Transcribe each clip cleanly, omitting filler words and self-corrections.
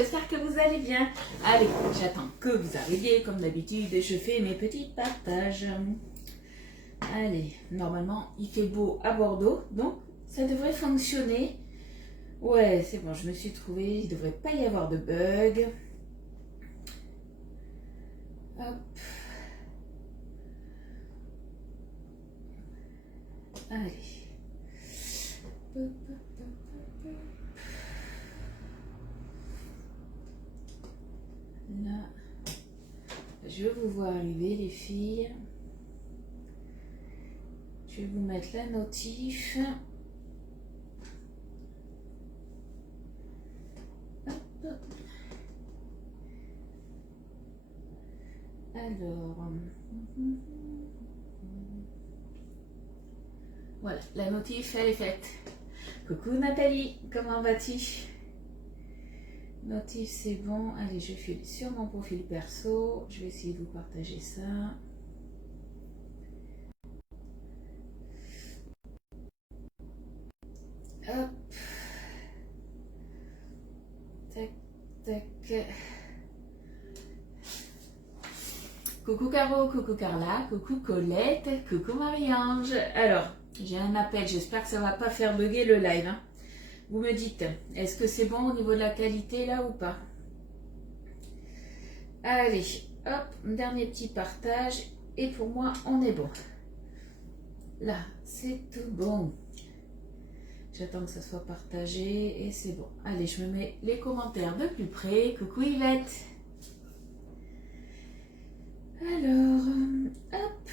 j'espère que vous allez bien. Allez, j'attends que vous arriviez, comme d'habitude, je fais mes petits partages. Allez, normalement, il fait beau à Bordeaux, donc ça devrait fonctionner. Ouais, c'est bon, je me suis trouvée, il ne devrait pas y avoir de bug. Hop. Allez. Là, je vous vois arriver les filles. Je vais vous mettre la notif. Hop. Alors, voilà, la notif, elle est faite. Coucou Nathalie, comment vas-tu? Notif, c'est bon. Allez, je file sur mon profil perso. Je vais essayer de vous partager ça. Hop. Tac, tac. Coucou Caro, coucou Carla, coucou Colette, coucou Marie-Ange. Alors, j'ai un appel, j'espère que ça ne va pas faire bugger le live. Hein. Vous me dites, est-ce que c'est bon au niveau de la qualité là ou pas? Allez, hop, dernier petit partage. Et pour moi, on est bon. Là, c'est tout bon. J'attends que ça soit partagé et c'est bon. Allez, je me mets les commentaires de plus près. Coucou Yvette. Alors, hop.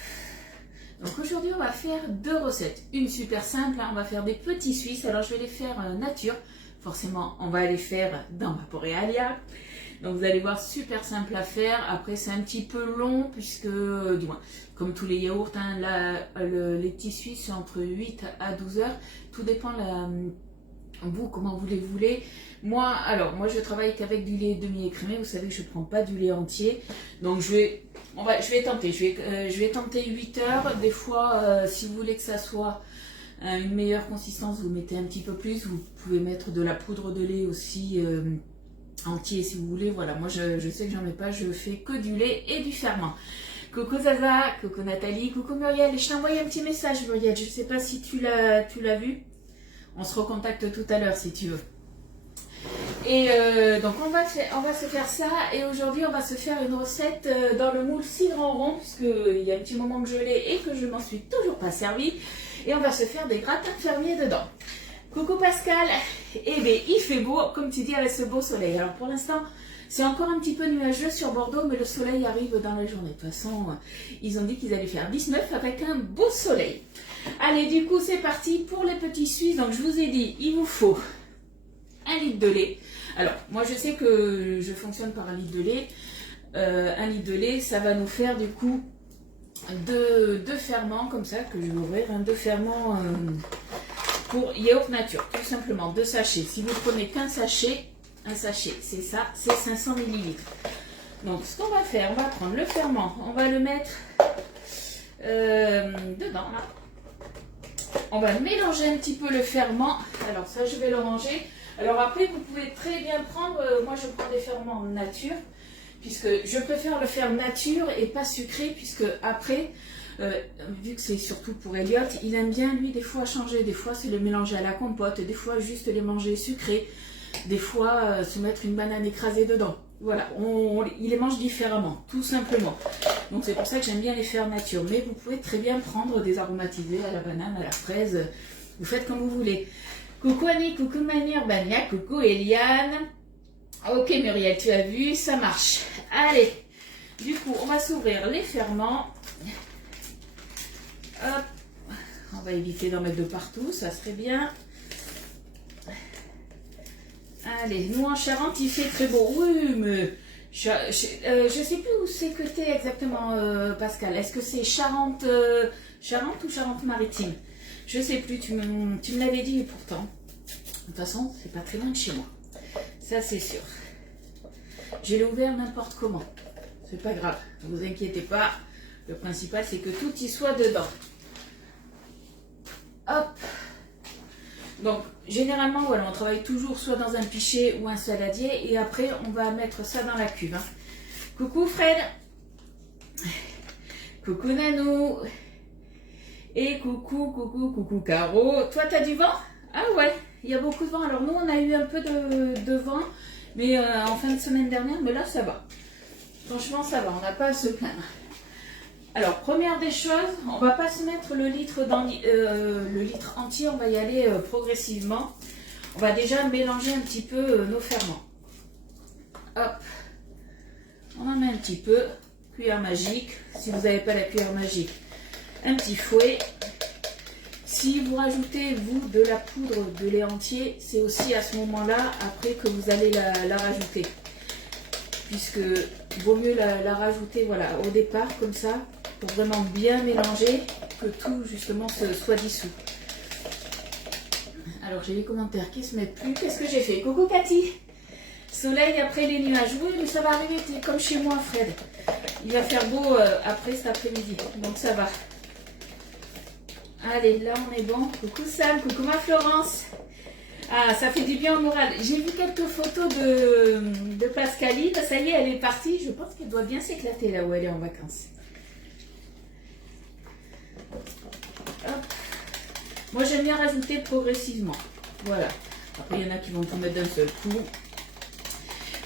Donc aujourd'hui, on va faire deux recettes. Une super simple, hein, on va faire des petits Suisses. Alors, je vais les faire nature. Forcément, on va les faire dans ma Borealia. Donc, vous allez voir, super simple à faire. Après, c'est un petit peu long puisque, du moins, comme tous les yaourts, hein, là, les petits Suisses, c'est entre 8 à 12 heures. Tout dépend vous, comment vous les voulez. Moi, je travaille qu'avec du lait demi-écrémé. Vous savez que je ne prends pas du lait entier. Donc, je vais tenter. Je vais tenter 8 heures. Des fois, si vous voulez que ça soit une meilleure consistance, vous mettez un petit peu plus. Vous pouvez mettre de la poudre de lait aussi entier si vous voulez. Voilà, moi, je sais que j'en mets pas. Je fais que du lait et du ferment. Coucou Zaza, coucou Nathalie, coucou Muriel. Et je t'ai envoyé un petit message, Muriel. Je ne sais pas si tu l'as vu. On se recontacte tout à l'heure si tu veux. Et donc on va se faire ça. Et aujourd'hui on va se faire une recette dans le moule cidre en rond, puisqu'il y a un petit moment que je l'ai et que je m'en suis toujours pas servi. Et on va se faire des gratins fermiers dedans. Coucou Pascal. Eh bien il fait beau, comme tu dis, avec ce beau soleil. Alors pour l'instant c'est encore un petit peu nuageux sur Bordeaux, mais le soleil arrive dans la journée. De toute façon ils ont dit qu'ils allaient faire 19 avec un beau soleil. Allez, du coup c'est parti pour les petits Suisses. Donc je vous ai dit, il vous faut 1 litre de lait. Alors, moi je sais que je fonctionne par 1 litre de lait. 1 litre de lait, ça va nous faire du coup deux ferments comme ça, que je vais ouvrir. Deux ferments pour yaourt nature, tout simplement. 2 sachets. Si vous prenez qu'un sachet, un sachet, c'est ça, c'est 500 ml. Donc, ce qu'on va faire, on va prendre le ferment, on va le mettre dedans là. On va mélanger un petit peu le ferment. Alors ça, je vais le ranger. Alors après, vous pouvez très bien prendre, moi je prends des ferments nature, puisque je préfère le faire nature et pas sucré, puisque après, vu que c'est surtout pour Elliot, il aime bien lui des fois changer, des fois c'est le mélanger à la compote, des fois juste les manger sucrés, des fois se mettre une banane écrasée dedans. Voilà, il les mange différemment, tout simplement. Donc c'est pour ça que j'aime bien les faire nature, mais vous pouvez très bien prendre des aromatisés à la banane, à la fraise, vous faites comme vous voulez. Coucou Annie, coucou Mani Urbania, coucou Eliane. Ok Muriel, tu as vu, ça marche. Allez, du coup, on va s'ouvrir les ferments. Hop, on va éviter d'en mettre de partout, ça serait bien. Allez, nous en Charente, il fait très beau. Oui, mais je sais plus où c'est que tu es exactement, Pascal. Est-ce que c'est Charente ou Charente-Maritime? Je sais plus, tu me l'avais dit pourtant. De toute façon, c'est pas très loin de chez moi. Ça, c'est sûr. Je l'ai ouvert n'importe comment. C'est pas grave, ne vous inquiétez pas. Le principal, c'est que tout y soit dedans. Hop. Donc, généralement, voilà, on travaille toujours soit dans un pichet ou un saladier. Et après, on va mettre ça dans la cuve. Hein. Coucou Fred. Coucou Nanou. Et coucou Caro. Toi, t'as du vent? Ah ouais, il y a beaucoup de vent. Alors nous, on a eu un peu de vent. Mais en fin de semaine dernière, mais là, ça va. Franchement, ça va. On n'a pas à se plaindre. Alors, première des choses, on va pas se mettre le litre entier, on va y aller progressivement. On va déjà mélanger un petit peu nos ferments. Hop, on en met un petit peu, cuillère magique, si vous n'avez pas la cuillère magique, un petit fouet. Si vous rajoutez, vous, de la poudre de lait entier, c'est aussi à ce moment-là, après que vous allez la rajouter. Puisque vaut mieux la rajouter voilà, au départ, comme ça, pour vraiment bien mélanger, que tout justement soit dissous. Alors j'ai les commentaires qui se mettent plus. Qu'est-ce que j'ai fait? Coucou Cathy. Soleil après les nuages. Oui, mais ça va arriver, comme chez moi Fred. Il va faire beau après cet après-midi, donc ça va. Allez, là on est bon. Coucou Sam, coucou ma Florence. Ah, ça fait du bien au moral. J'ai vu quelques photos de Pascaline. Ça y est, elle est partie. Je pense qu'elle doit bien s'éclater là où elle est en vacances. Hop. Moi, j'aime bien rajouter progressivement. Voilà. Après, il y en a qui vont tout mettre d'un seul coup.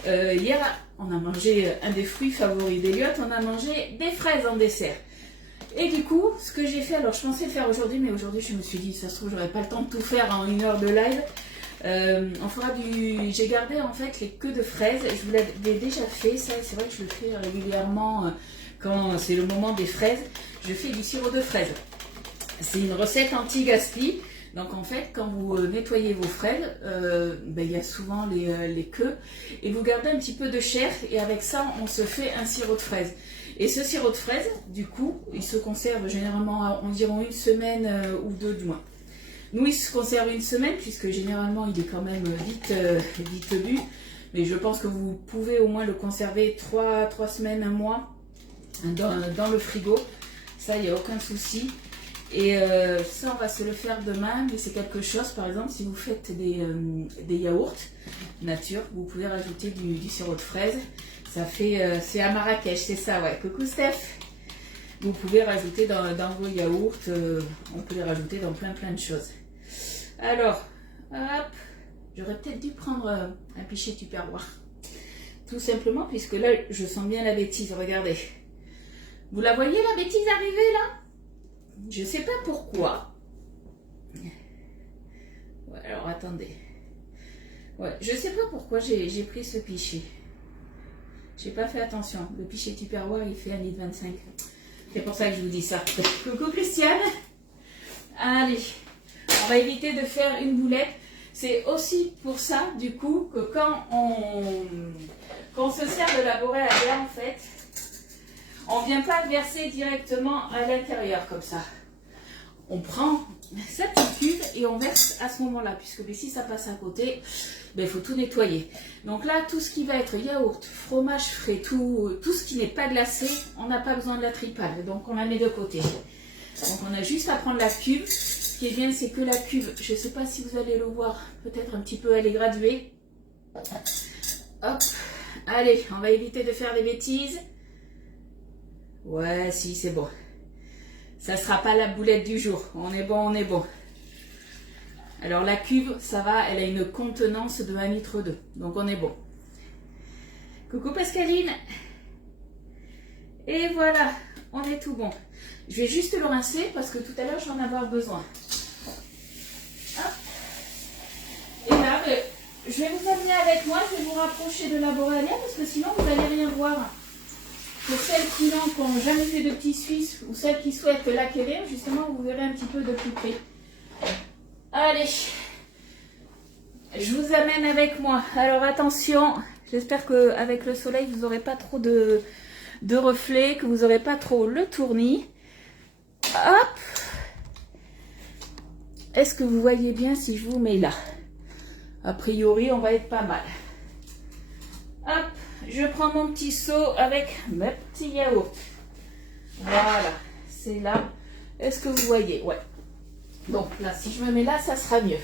Hier, on a mangé un des fruits favoris d'Eliott. On a mangé des fraises en dessert. Et du coup, ce que j'ai fait, alors je pensais le faire aujourd'hui, mais aujourd'hui, je me suis dit, ça se trouve, j'aurais pas le temps de tout faire en 1 heure de live. On fera j'ai gardé en fait les queues de fraises. Je vous l'avais déjà fait, ça, c'est vrai que je le fais régulièrement quand c'est le moment des fraises. Je fais du sirop de fraises. C'est une recette anti-gaspi. Donc en fait, quand vous nettoyez vos fraises, il y a souvent les queues et vous gardez un petit peu de chair et avec ça, on se fait un sirop de fraises. Et ce sirop de fraises, du coup, il se conserve généralement à environ 1 semaine ou 2 du moins. Nous, il se conserve 1 semaine puisque généralement, il est quand même vite bu. Mais je pense que vous pouvez au moins le conserver 3 semaines, 1 mois dans le frigo. Ça, il n'y a aucun souci. Et ça, on va se le faire demain, mais c'est quelque chose, par exemple, si vous faites des yaourts nature, vous pouvez rajouter du sirop de fraise. Ça fait, c'est à Marrakech, c'est ça, ouais. Coucou Steph. Vous pouvez rajouter dans vos yaourts, on peut les rajouter dans plein de choses. Alors, hop, j'aurais peut-être dû prendre un pichet Tupperware. Tout simplement, puisque là, je sens bien la bêtise, regardez. Vous la voyez, la bêtise arriver, là? Je sais pas pourquoi. Ouais, alors attendez. Ouais, je sais pas pourquoi j'ai pris ce pichet. J'ai pas fait attention. Le pichet Tupperware, il fait 1,25 litre. C'est pour ça que je vous dis ça. Coucou Christiane. Allez, on va éviter de faire une boulette. C'est aussi pour ça, du coup, que quand on se sert de la boréalia, en fait, on ne vient pas verser directement à l'intérieur comme ça. On prend sa petite cuve et on verse à ce moment-là, puisque si ça passe à côté, il faut tout nettoyer. Donc là, tout ce qui va être yaourt, fromage frais, tout ce qui n'est pas glacé, on n'a pas besoin de la tripale, donc on la met de côté. Donc on a juste à prendre la cuve. Ce qui est bien, c'est que la cuve, je ne sais pas si vous allez le voir, peut-être un petit peu, elle est graduée. Hop, allez, on va éviter de faire des bêtises. Ouais, si, c'est bon. Ça ne sera pas la boulette du jour. On est bon, on est bon. Alors la cuve, ça va, elle a une contenance de 1,2 litre. Donc on est bon. Coucou Pascaline. Et voilà, on est tout bon. Je vais juste le rincer parce que tout à l'heure, je vais en avoir besoin. Hop. Et là, je vais vous amener avec moi, je vais vous rapprocher de la boréalia parce que sinon, vous n'allez rien voir. Pour celles qui n'ont jamais fait de petits Suisses ou celles qui souhaitent l'acquérir, justement, vous verrez un petit peu de plus près. Allez, je vous amène avec moi. Alors attention, j'espère qu'avec le soleil, vous n'aurez pas trop de reflets, que vous n'aurez pas trop le tournis. Hop. Est-ce que vous voyez bien si je vous mets là? A priori, on va être pas mal. Hop. Je prends mon petit seau avec mes petits yaourts. Voilà, c'est là. Est-ce que vous voyez? Ouais. Donc là, si je me mets là, ça sera mieux.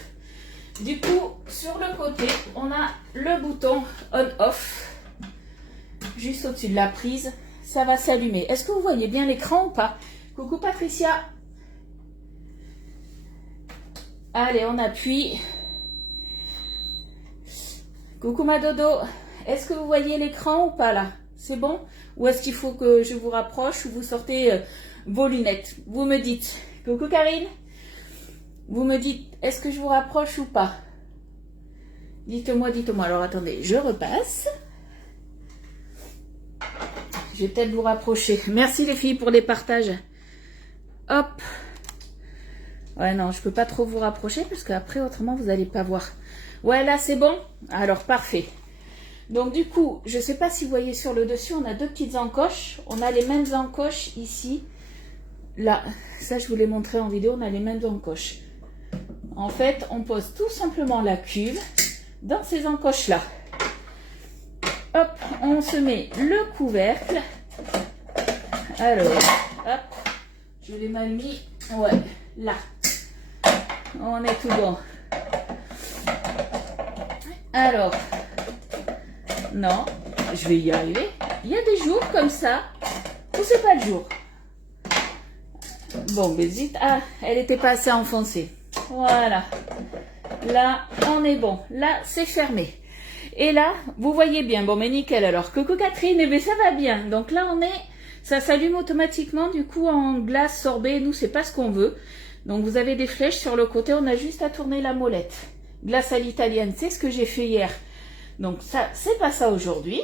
Du coup, sur le côté, on a le bouton on-off, juste au-dessus de la prise. Ça va s'allumer. Est-ce que vous voyez bien l'écran ou pas? Coucou Patricia. Allez, on appuie. Coucou ma dodo. Est-ce que vous voyez l'écran ou pas là? C'est bon? Ou est-ce qu'il faut que je vous rapproche ou vous sortez vos lunettes? Vous me dites. Coucou Karine. Vous me dites, est-ce que je vous rapproche ou pas? Dites-moi, dites-moi. Alors attendez, je repasse. Je vais peut-être vous rapprocher. Merci les filles pour les partages. Hop. Ouais, non, je peux pas trop vous rapprocher parce qu'après, autrement, vous n'allez pas voir. Ouais, là, c'est bon? Alors, parfait. Donc, du coup, je sais pas si vous voyez sur le dessus, on a deux petites encoches. On a les mêmes encoches ici. Là, ça, je vous l'ai montré en vidéo, on a les mêmes encoches. En fait, on pose tout simplement la cuve dans ces encoches-là. Hop, on se met le couvercle. Alors, hop, je l'ai mal mis. Ouais, là. On est tout bon. Alors, non, je vais y arriver. Il y a des jours comme ça où c'est pas le jour. Bon, mais zut, ah, elle n'était pas assez enfoncée. Voilà. Là, on est bon. Là, c'est fermé. Et là, vous voyez bien. Bon, mais nickel. Alors, coucou Catherine, eh bien, ça va bien. Donc là, on est... Ça s'allume automatiquement, du coup, en glace sorbet. Nous, c'est pas ce qu'on veut. Donc, vous avez des flèches sur le côté. On a juste à tourner la molette. Glace à l'italienne, c'est ce que j'ai fait hier. Donc, ça, c'est pas ça aujourd'hui.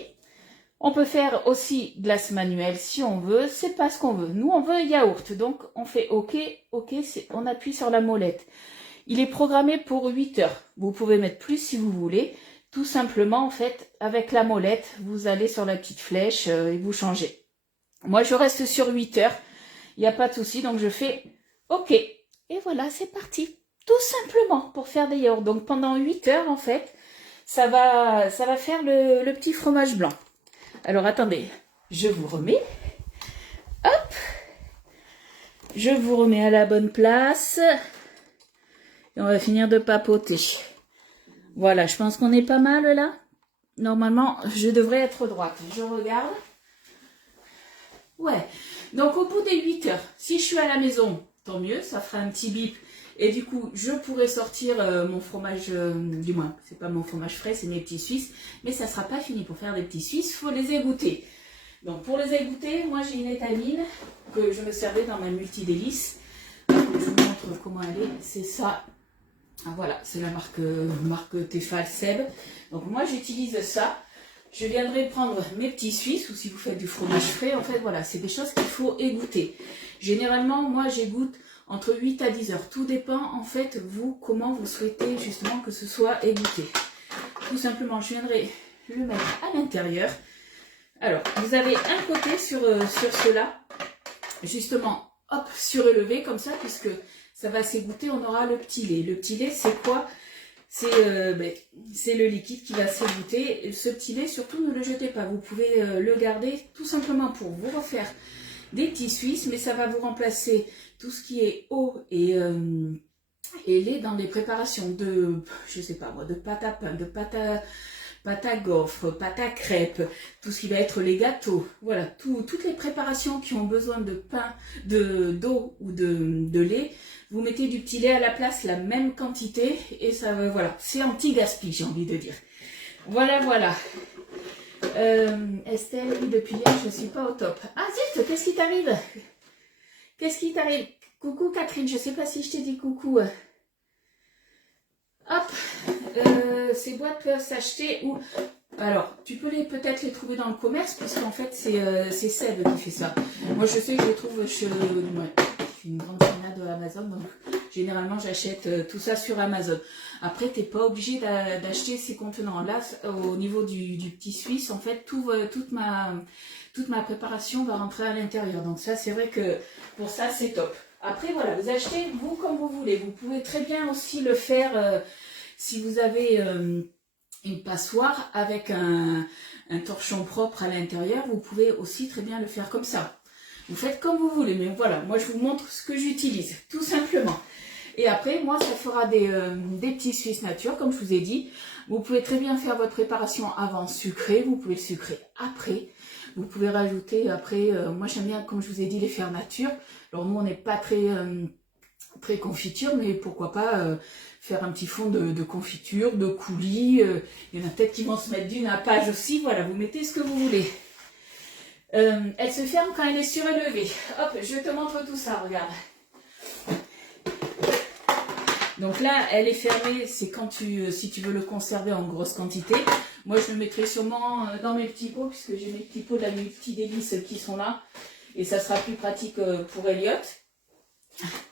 On peut faire aussi glace manuelle si on veut. C'est pas ce qu'on veut. Nous, on veut yaourt. Donc, on fait OK, OK, on appuie sur la molette. Il est programmé pour 8 heures. Vous pouvez mettre plus si vous voulez. Tout simplement, en fait, avec la molette, vous allez sur la petite flèche et vous changez. Moi, je reste sur 8 heures. Il n'y a pas de souci. Donc, je fais OK. Et voilà, c'est parti. Tout simplement pour faire des yaourts. Donc, pendant 8 heures, en fait, ça va faire le petit fromage blanc. Alors, attendez. Je vous remets. Hop. Je vous remets à la bonne place. Et on va finir de papoter. Voilà, je pense qu'on est pas mal là. Normalement, je devrais être droite. Je regarde. Ouais. Donc, au bout des 8 heures, si je suis à la maison, tant mieux, ça fera un petit bip. Et du coup, je pourrai sortir mon fromage, du moins, c'est pas mon fromage frais, c'est mes petits Suisses. Mais ça sera pas fini. Pour faire des petits Suisses, il faut les égoutter. Donc, pour les égoutter, moi, j'ai une étamine que je me servais dans ma multi-délice. Je vous montre comment elle est. C'est ça. Ah, voilà, c'est la marque Tefal Seb. Donc moi j'utilise ça. Je viendrai prendre mes petits Suisses ou si vous faites du fromage frais, en fait voilà, c'est des choses qu'il faut égoutter. Généralement, moi j'égoutte entre 8 à 10 heures. Tout dépend en fait, vous, comment vous souhaitez justement que ce soit égoutté. Tout simplement, je viendrai le mettre à l'intérieur. Alors, vous avez un côté sur cela, justement, hop, surélevé comme ça, puisque ça va s'égoutter, on aura le petit lait. Le petit lait, c'est quoi? C'est le liquide qui va s'égoutter. Ce petit lait, surtout, ne le jetez pas. Vous pouvez le garder tout simplement pour vous refaire des petits Suisses, mais ça va vous remplacer tout ce qui est eau et lait dans des préparations de, je sais pas moi, de pâte à pain, de pâte à gaufre, pâte à crêpes, tout ce qui va être les gâteaux. Voilà, toutes les préparations qui ont besoin de pain, d'eau ou de lait. Vous mettez du petit lait à la place, la même quantité, et ça, voilà, c'est anti-gaspi, j'ai envie de dire. Voilà, voilà. Estelle, oui, depuis hier, je ne suis pas au top. Ah zut, qu'est-ce qui t'arrive? Qu'est-ce qui t'arrive? Coucou Catherine, je ne sais pas si je t'ai dit coucou. Hop, ces boîtes peuvent s'acheter ou... Alors, tu peux peut-être les trouver dans le commerce, puisqu'en fait, c'est Seb qui fait ça. Moi, je sais que je les trouve chez... Ouais, je suis une grande fan de Amazon, donc généralement, j'achète tout ça sur Amazon. Après, tu n'es pas obligé d'acheter ces contenants. Là, au niveau du petit Suisse, en fait, toute ma préparation va rentrer à l'intérieur. Donc ça, c'est vrai que pour ça, c'est top. Après, voilà, vous achetez, vous, comme vous voulez. Vous pouvez très bien aussi le faire si vous avez une passoire avec un torchon propre à l'intérieur. Vous pouvez aussi très bien le faire comme ça. Vous faites comme vous voulez, mais voilà, moi je vous montre ce que j'utilise, tout simplement. Et après, moi, ça fera des petits Suisses nature, comme je vous ai dit. Vous pouvez très bien faire votre préparation avant sucré. Vous pouvez le sucrer après. Vous pouvez rajouter après, moi j'aime bien, comme je vous ai dit, les faire nature. Alors nous, on n'est pas très confiture, mais pourquoi pas faire un petit fond de confiture, de coulis. Il y en a peut-être qui vont se mettre du nappage aussi. Voilà, vous mettez ce que vous voulez. Elle se ferme quand elle est surélevée. Hop, je te montre tout ça, regarde. Donc là, elle est fermée, c'est quand si tu veux le conserver en grosse quantité. Moi, je le mettrai sûrement dans mes petits pots, puisque j'ai mes petits pots de la Multi Délices qui sont là. Et ça sera plus pratique pour Elliot.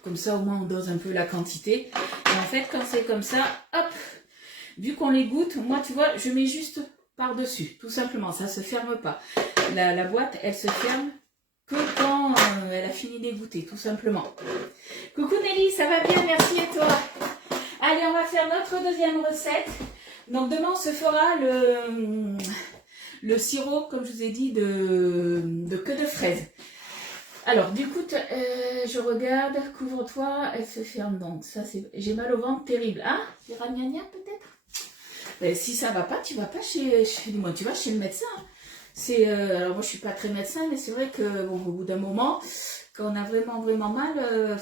Comme ça, au moins, on dose un peu la quantité. Et en fait, quand c'est comme ça, hop, vu qu'on les goûte, moi, tu vois, je mets juste par-dessus. Tout simplement, ça ne se ferme pas. La boîte, elle se ferme que quand elle a fini d'égoutter, tout simplement. Coucou Nelly, ça va bien, merci et toi? Allez, on va faire notre deuxième recette. Donc demain, on se fera le sirop, comme je vous ai dit, de queue de fraise. Alors, du coup, je regarde, couvre-toi, elle se ferme donc. Ça, c'est, j'ai mal au ventre, terrible. Ah, des ragnagnas peut-être? Ben, si ça va pas, tu vas pas dis-moi, tu vas chez le médecin. Alors moi, je suis pas très médecin, mais c'est vrai que bon, au bout d'un moment, quand on a vraiment mal,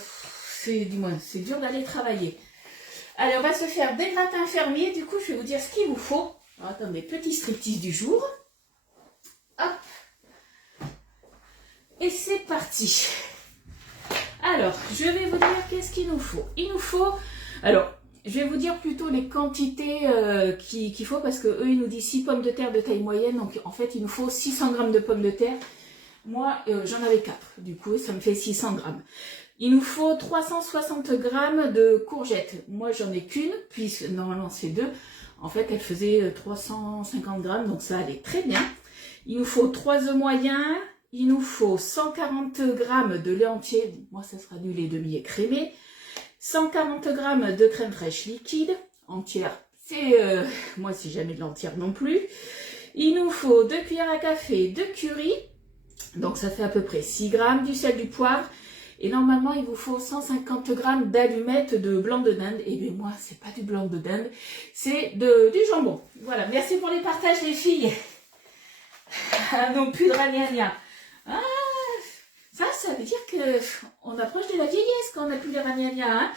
c'est dur d'aller travailler. Allez, on va se faire des gratins fermiers. Du coup, je vais vous dire ce qu'il vous faut. Alors, attendez, petit striptease du jour. Hop. Et c'est parti. Alors, je vais vous dire qu'est-ce qu'il nous faut. Il nous faut... Alors, je vais vous dire plutôt les quantités qu'il faut, parce que eux, ils nous disent 6 pommes de terre de taille moyenne. Donc, en fait, il nous faut 600 g de pommes de terre. Moi, j'en avais 4. Du coup, ça me fait 600 g. Il nous faut 360 g de courgettes. Moi, j'en ai qu'une, puisque normalement, c'est 2. En fait, elle faisait 350 g, donc ça allait très bien. Il nous faut 3 œufs moyens. Il nous faut 140 g de lait entier. Moi, ça sera du lait demi-écrémé. 140 g de crème fraîche liquide. Entière, c'est... moi, c'est jamais de l'entière non plus. Il nous faut 2 cuillères à café de curry. Donc, ça fait à peu près 6 g. Du sel, du poivre. Et normalement, il vous faut 150 g d'allumettes de blanc de dinde. Et bien moi, c'est pas du blanc de dinde, c'est du jambon. Voilà, merci pour les partages les filles. Ah non, plus de ragnagna. Ah, ça veut dire qu'on approche de la vieillesse quand on n'a plus les ragnagna. Hein.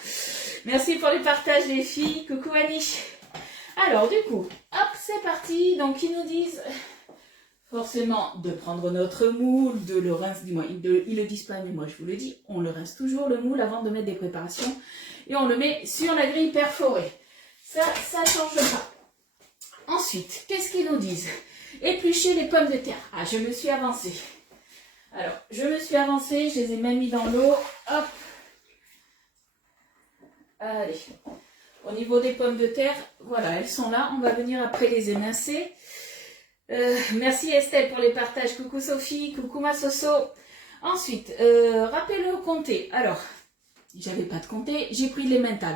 Merci pour les partages les filles. Coucou Annie. Alors du coup, hop, c'est parti. Donc ils nous disent... Forcément, de prendre notre moule, de le rincer, du moins, ils le disent pas, mais moi je vous le dis, on le rince toujours le moule avant de mettre des préparations et on le met sur la grille perforée. Ça change pas. Ensuite, qu'est-ce qu'ils nous disent? Éplucher les pommes de terre. Ah, je me suis avancée. Alors, je me suis avancée, je les ai même mis dans l'eau. Hop. Allez. Au niveau des pommes de terre, voilà, elles sont là. On va venir après les émincer. Merci Estelle pour les partages. Coucou Sophie, coucou ma Soso. Ensuite, râpez-le au comté. Alors, j'avais pas de comté, j'ai pris de l'emmental.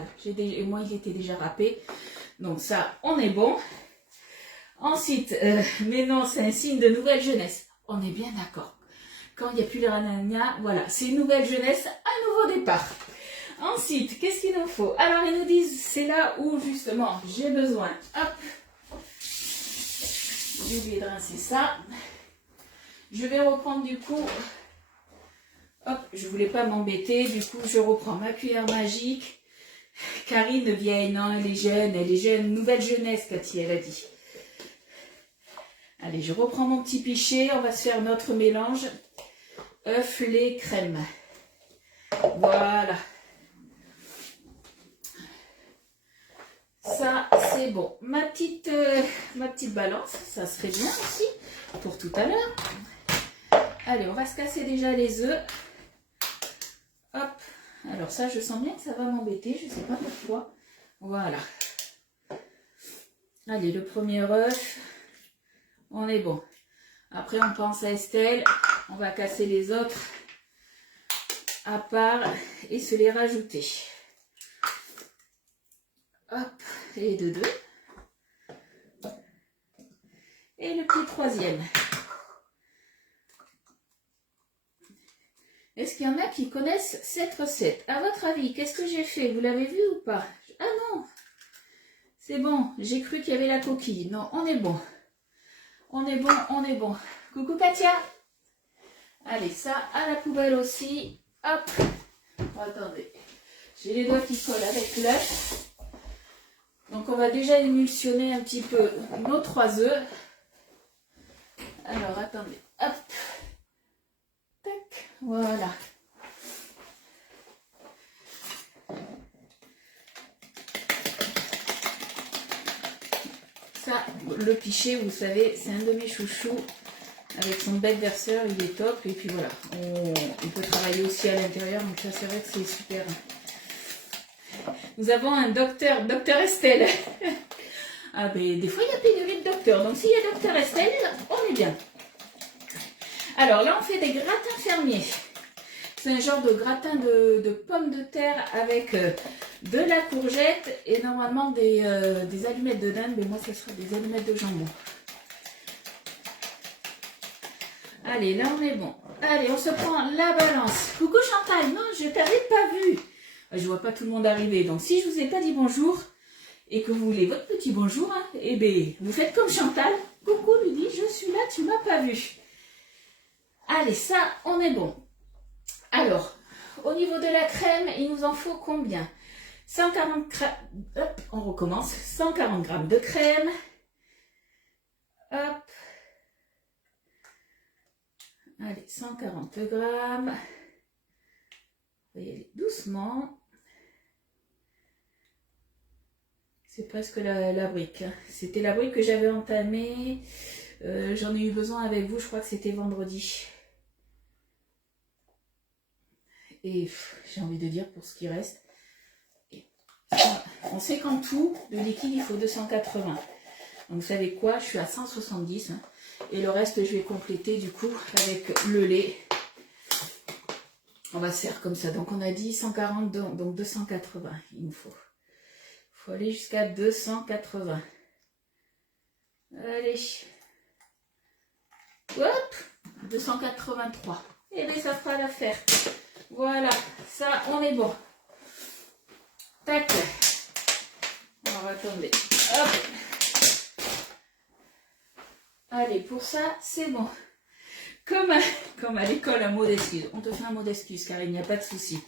Moi, il était déjà râpé. Donc ça, on est bon. Ensuite, mais non, c'est un signe de nouvelle jeunesse. On est bien d'accord. Quand il n'y a plus les ragnagnas, voilà, c'est une nouvelle jeunesse, un nouveau départ. Ensuite, qu'est-ce qu'il nous faut? Alors, ils nous disent, c'est là où justement j'ai besoin. Hop. J'ai oublié de rincer ça. Je vais reprendre du coup, hop, je voulais pas m'embêter, du coup je reprends ma cuillère magique. Karine vieille, non, elle est jeune, nouvelle jeunesse, Cathy, elle a dit. Allez, je reprends mon petit pichet, on va se faire notre mélange. œuf, lait, crème. Voilà. Ça, c'est bon. Ma petite balance, ça serait bien aussi pour tout à l'heure. Allez, on va se casser déjà les œufs. Hop. Alors ça, je sens bien que ça va m'embêter. Je ne sais pas pourquoi. Voilà. Allez, le premier œuf. On est bon. Après, on pense à Estelle. On va casser les autres à part et se les rajouter. Hop, et de deux. Et le petit troisième. Est-ce qu'il y en a qui connaissent cette recette? À votre avis, qu'est-ce que j'ai fait? Vous l'avez vu ou pas? Ah non! C'est bon, j'ai cru qu'il y avait la coquille. Non, on est bon. On est bon, on est bon. Coucou Katia! Allez, ça à la poubelle aussi. Hop! Oh, attendez. J'ai les doigts qui collent avec l'œuf. Donc on va déjà émulsionner un petit peu nos 3 œufs. Alors attendez. Hop! Tac! Voilà. Ça, le pichet, vous savez, c'est un de mes chouchous. Avec son bec verseur, il est top. Et puis voilà, on peut travailler aussi à l'intérieur. Donc ça, c'est vrai que c'est super. Nous avons un docteur Estelle. Ah ben, des fois, il y a pénurie de docteur. Donc s'il y a docteur Estelle, on est bien. Alors là, on fait des gratins fermiers. C'est un genre de gratin de pommes de terre avec de la courgette et normalement des allumettes de dinde. Mais moi, ce sera des allumettes de jambon. Allez, là on est bon. Allez, on se prend la balance. Coucou Chantal, non, je t'avais pas vu. Je vois pas tout le monde arriver. Donc si je vous ai pas dit bonjour et que vous voulez votre petit bonjour, hein, eh bien, vous faites comme Chantal. Coucou lui dit, je suis là, tu m'as pas vu. Allez, ça, on est bon. Alors, au niveau de la crème, il nous en faut combien? 140 grammes. Hop, on recommence. 140 grammes de crème. Hop. Allez, 140 grammes. On va y aller doucement. C'est presque la brique. Hein. C'était la brique que j'avais entamée. J'en ai eu besoin avec vous, je crois que c'était vendredi. Et j'ai envie de dire pour ce qui reste. On sait qu'en tout, de liquide, il faut 280. Donc vous savez quoi, je suis à 170. Hein. Et le reste, je vais compléter du coup avec le lait. On va se faire comme ça. Donc on a dit 140, donc 280 il nous faut. Il faut aller jusqu'à 280. Allez. Hop, 283. Et bien ça fera l'affaire. Voilà, ça on est bon. Tac. On va tomber. Hop. Allez, pour ça, c'est bon. Comme à l'école, un mot d'excuse. On te fait un mot d'excuse, car il n'y a pas de souci.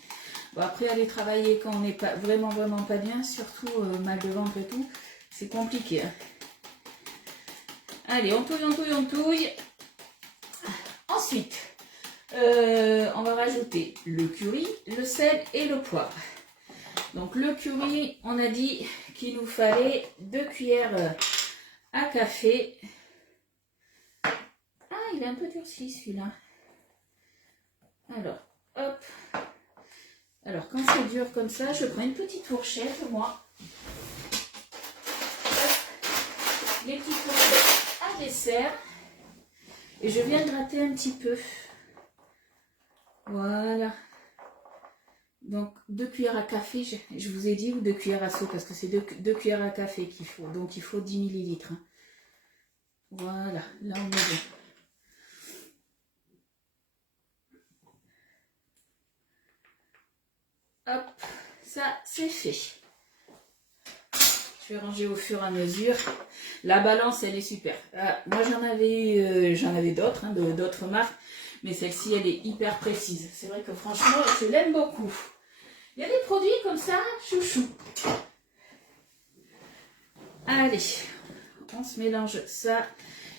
Bon, après, aller travailler quand on n'est pas vraiment pas bien, surtout mal de ventre et tout, c'est compliqué. Hein. Allez, on touille, on touille, on touille. Ensuite, on va rajouter le curry, le sel et le poivre. Donc, le curry, on a dit qu'il nous fallait 2 cuillères à café. Il est un peu durci celui-là. Alors, hop. Alors, quand c'est dur comme ça, je prends une petite fourchette, moi. Hop. Les petites fourchettes à dessert. Et je viens gratter un petit peu. Voilà. Donc, 2 cuillères à café, je vous ai dit, ou 2 cuillères à soupe, parce que c'est 2 cuillères à café qu'il faut. Donc, il faut 10 millilitres. Hein. Voilà, là on est bon. Hop, ça c'est fait. Je vais ranger au fur et à mesure. La balance, elle est super. Moi j'en avais d'autres, hein, d'autres marques, mais celle-ci elle est hyper précise. C'est vrai que franchement, je l'aime beaucoup. Il y a des produits comme ça, chouchou. Allez, on se mélange ça.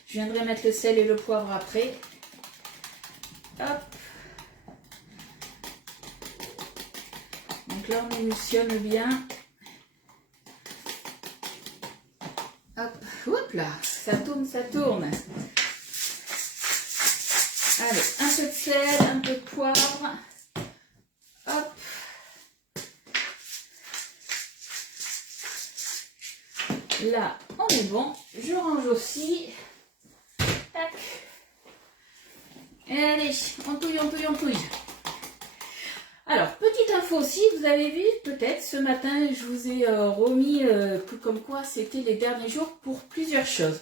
Je viendrai mettre le sel et le poivre après. Hop. Donc là, on émulsionne bien. Hop, hop là, ça tourne, ça tourne. Allez, un peu de sel, un peu de poivre. Hop. Là, on est bon. Je range aussi. Tac. Et allez, on touille, on touille, on touille. Alors, petite info aussi, vous avez vu peut-être ce matin, je vous ai remis comme quoi c'était les derniers jours pour plusieurs choses.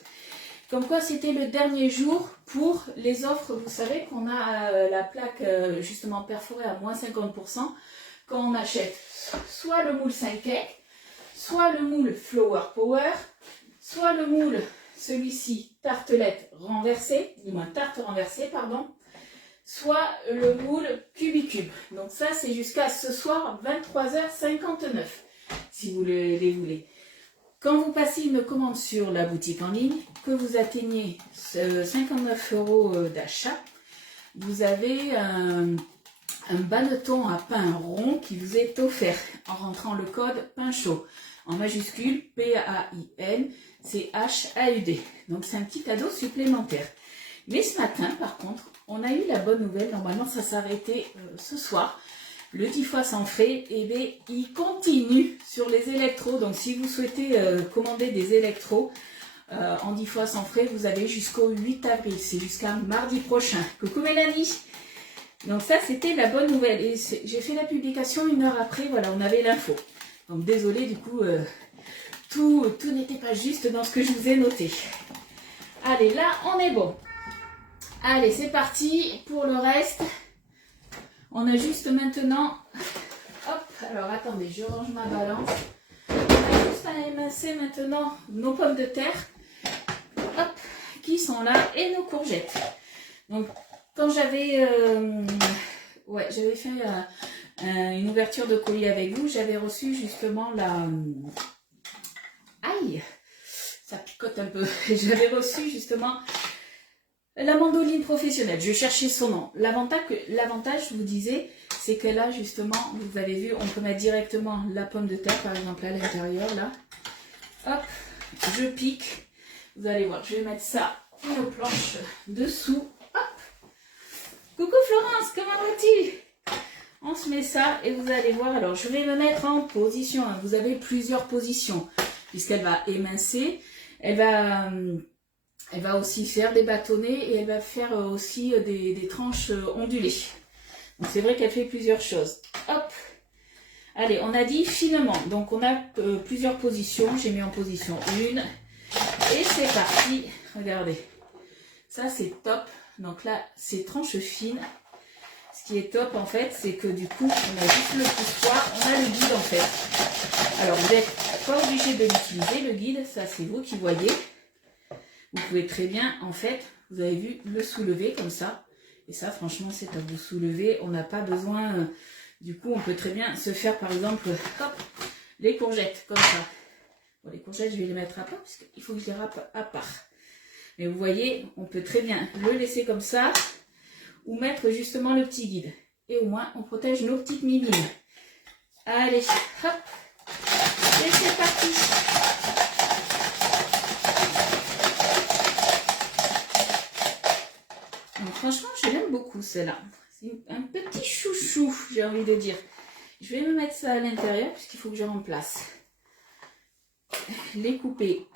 Comme quoi, c'était le dernier jour pour les offres. Vous savez qu'on a la plaque justement perforée à moins 50% quand on achète soit le moule 5 cake, soit le moule Flower Power, soit le moule, celui-ci, tartelette renversée, du moins tarte renversée, pardon, soit le moule Cubicube. Donc ça, c'est jusqu'à ce soir, 23h59, si vous les voulez. Quand vous passez une commande sur la boutique en ligne, que vous atteignez 59 € d'achat, vous avez un bannetton à pain rond qui vous est offert en rentrant le code pain chaud en majuscule PAIN-CHAUD. Donc c'est un petit cadeau supplémentaire. Mais ce matin, par contre, on a eu la bonne nouvelle. Normalement, ça s'arrêtait ce soir. Le 10 fois sans frais, eh bien, il continue sur les électros. Donc, si vous souhaitez commander des électros en 10 fois sans frais, vous avez jusqu'au 8 avril. C'est jusqu'à mardi prochain. Coucou Mélanie. Donc, ça, c'était la bonne nouvelle. Et j'ai fait la publication 1 heure après. Voilà, on avait l'info. Donc, désolé, du coup, tout n'était pas juste dans ce que je vous ai noté. Allez, là, on est bon. Allez, c'est parti pour le reste. On a juste maintenant, hop, alors attendez, je range ma balance. On a juste à émincer maintenant nos pommes de terre, hop, qui sont là, et nos courgettes. Donc, quand j'avais fait une ouverture de colis avec vous, j'avais reçu justement aïe, ça picote un peu. J'avais reçu justement la mandoline professionnelle, je cherchais son nom. L'avantage, je vous disais, c'est que là, justement, vous avez vu, on peut mettre directement la pomme de terre, par exemple, à l'intérieur, là. Hop, je pique. Vous allez voir, je vais mettre ça, une planche dessous. Hop. Coucou Florence, comment vas-tu? On se met ça et vous allez voir. Alors, je vais me mettre en position. Vous avez plusieurs positions, puisqu'elle va émincer. Elle va aussi faire des bâtonnets et elle va faire aussi des tranches ondulées. Donc c'est vrai qu'elle fait plusieurs choses. Hop. Allez, on a dit finement. Donc on a plusieurs positions. J'ai mis en position 1. Et c'est parti. Regardez. Ça c'est top. Donc là, c'est tranches fines. Ce qui est top en fait, c'est que du coup, on a juste le poussoir. On a le guide en fait. Alors vous n'êtes pas obligé de l'utiliser, le guide. Ça c'est vous qui voyez. Vous pouvez très bien, en fait, vous avez vu, le soulever comme ça. Et ça, franchement, c'est à vous soulever. On n'a pas besoin, du coup, on peut très bien se faire, par exemple, hop, les courgettes, comme ça. Bon, les courgettes, je vais les mettre à part, parce qu'il faut que je les râpe à part. Mais vous voyez, on peut très bien le laisser comme ça, ou mettre justement le petit guide. Et au moins, on protège nos petites mimines. Allez, hop, et c'est parti. Donc, franchement, je l'aime beaucoup celle-là. C'est un petit chouchou, j'ai envie de dire. Je vais me mettre ça à l'intérieur puisqu'il faut que je remplace les coupés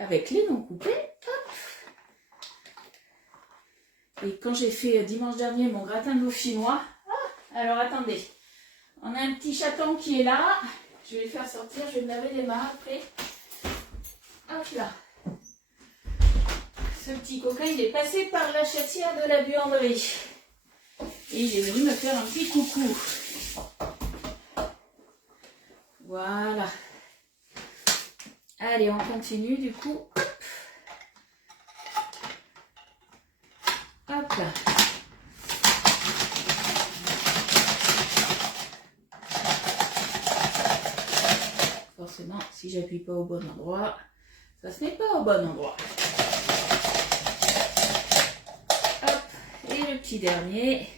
avec les non coupés. Hop. Et quand j'ai fait dimanche dernier mon gratin dauphinois, alors attendez, on a un petit chaton qui est là. Je vais le faire sortir, je vais me laver les mains après. Hop là. Ce petit coquin, il est passé par la chatière de la buanderie. Et il est venu me faire un petit coucou. Voilà. Allez, on continue du coup. Hop là. Forcément, si j'appuie pas au bon endroit, ça se met pas au bon endroit. Et le petit dernier,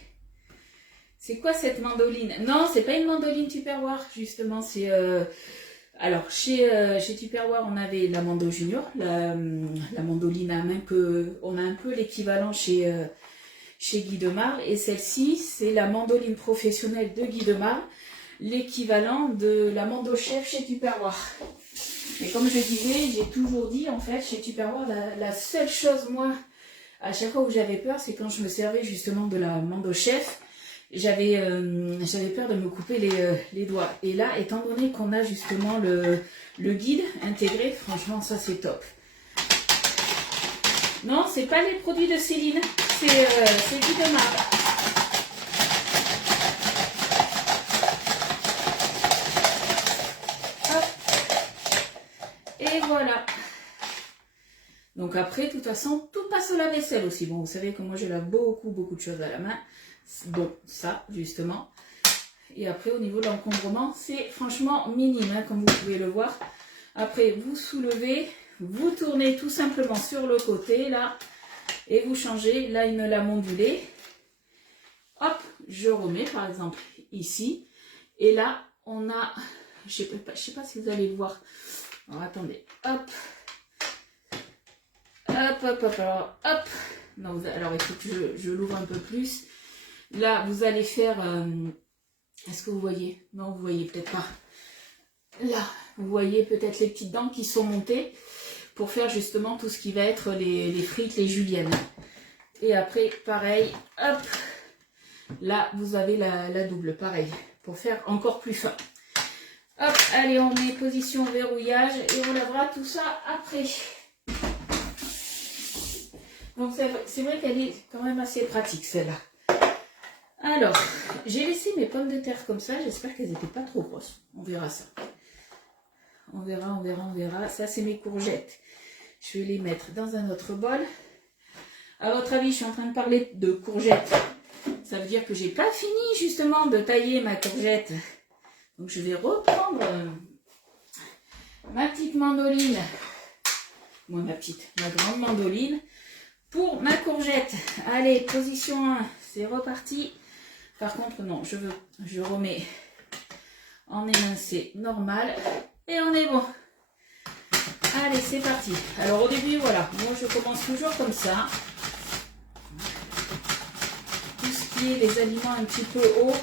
c'est quoi cette mandoline? Non, c'est pas une mandoline Tupperware, justement. C'est alors chez Tupperware, on avait la Mando Junior, la mandoline à main que on a un peu l'équivalent chez Guy de Marle, et celle-ci, c'est la mandoline professionnelle de Guy de Marle, l'équivalent de la Mando Chef chez Tupperware. Et comme je disais, j'ai toujours dit en fait chez Tupperware, la seule chose moi, à chaque fois où j'avais peur, c'est quand je me servais justement de la Mando Chef, j'avais peur de me couper les doigts. Et là, étant donné qu'on a justement le guide intégré, franchement, ça c'est top. Non, c'est pas les produits de Céline, c'est du Demar. Et voilà. Donc après, de toute façon, tout passe au lave-vaisselle aussi. Bon, vous savez que moi, je lave beaucoup de choses à la main. Bon, ça, justement. Et après, au niveau de l'encombrement, c'est franchement minime, hein, comme vous pouvez le voir. Après, vous soulevez, vous tournez tout simplement sur le côté, là, et vous changez. Là, une lame ondulée. Hop, je remets, par exemple, ici. Et là, on a... Je sais pas si vous allez le voir. Alors, attendez. Hop. Alors, hop. Non, alors, il faut que je l'ouvre un peu plus. Là, vous allez faire... Est-ce que vous voyez? Non, vous voyez peut-être pas. Là, vous voyez peut-être les petites dents qui sont montées pour faire justement tout ce qui va être les frites, les juliennes. Et après, pareil, hop. Là, vous avez la double, pareil, pour faire encore plus fin. Hop, allez, on met position verrouillage et on lavera tout ça après. Donc, c'est vrai qu'elle est quand même assez pratique, celle-là. Alors, j'ai laissé mes pommes de terre comme ça. J'espère qu'elles n'étaient pas trop grosses. On verra ça. On verra. Ça, c'est mes courgettes. Je vais les mettre dans un autre bol. À votre avis, je suis en train de parler de courgettes. Ça veut dire que j'ai pas fini, justement, de tailler ma courgette. Donc, je vais reprendre ma petite mandoline. Moi, ma grande mandoline. Pour ma courgette. Allez, position 1. C'est reparti. Par contre, non, je remets en émincé normal et on est bon. Allez, c'est parti. Alors au début, voilà, moi je commence toujours comme ça. Tout ce qui est les aliments un petit peu hauts,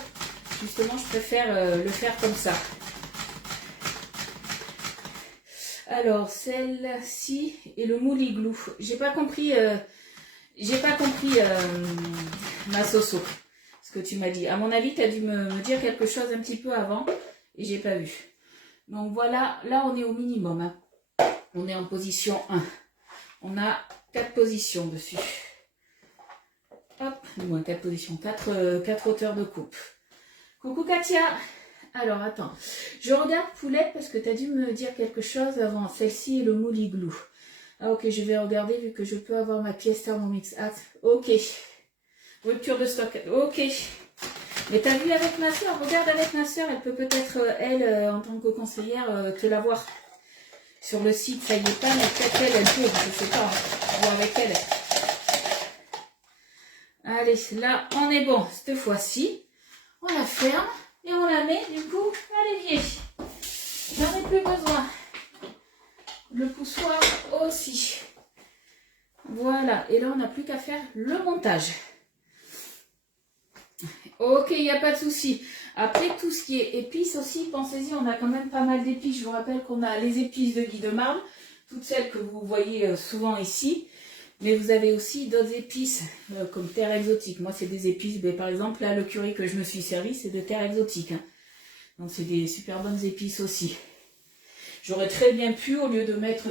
justement, je préfère le faire comme ça. Alors, celle-ci et le mouliglou. J'ai pas compris ma soso. Ce que tu m'as dit. À mon avis, tu as dû me dire quelque chose un petit peu avant et j'ai pas vu. Donc voilà, là on est au minimum. Hein. On est en position 1. On a 4 positions dessus. Hop, moins 4 positions, 4 hauteurs de coupe. Coucou Katia. Alors attends, je regarde Poulette parce que tu as dû me dire quelque chose avant. Celle-ci est le mouliglou. Ah ok, je vais regarder vu que je peux avoir ma pièce Thermomix. Ah, ok. Rupture de stock. Ok. Mais t'as vu avec ma soeur? Regarde avec ma soeur. Elle peut peut-être, elle, en tant que conseillère, te l'avoir sur le site. Ça y est pas, mais peut-être elle peut. Je sais pas. Voir avec elle. Allez, là, on est bon. Cette fois-ci, on la ferme et on la met du coup à l'évier. J'en ai plus besoin. Le poussoir aussi. Voilà. Et là, on n'a plus qu'à faire le montage. Ok, il n'y a pas de souci. Après, tout ce qui est épices aussi, pensez-y, on a quand même pas mal d'épices. Je vous rappelle qu'on a les épices de Guy de Marne, toutes celles que vous voyez souvent ici. Mais vous avez aussi d'autres épices, comme terre exotique. Moi, c'est des épices, mais par exemple, là, le curry que je me suis servi, c'est de terre exotique. Hein. Donc, c'est des super bonnes épices aussi. J'aurais très bien pu, au lieu de mettre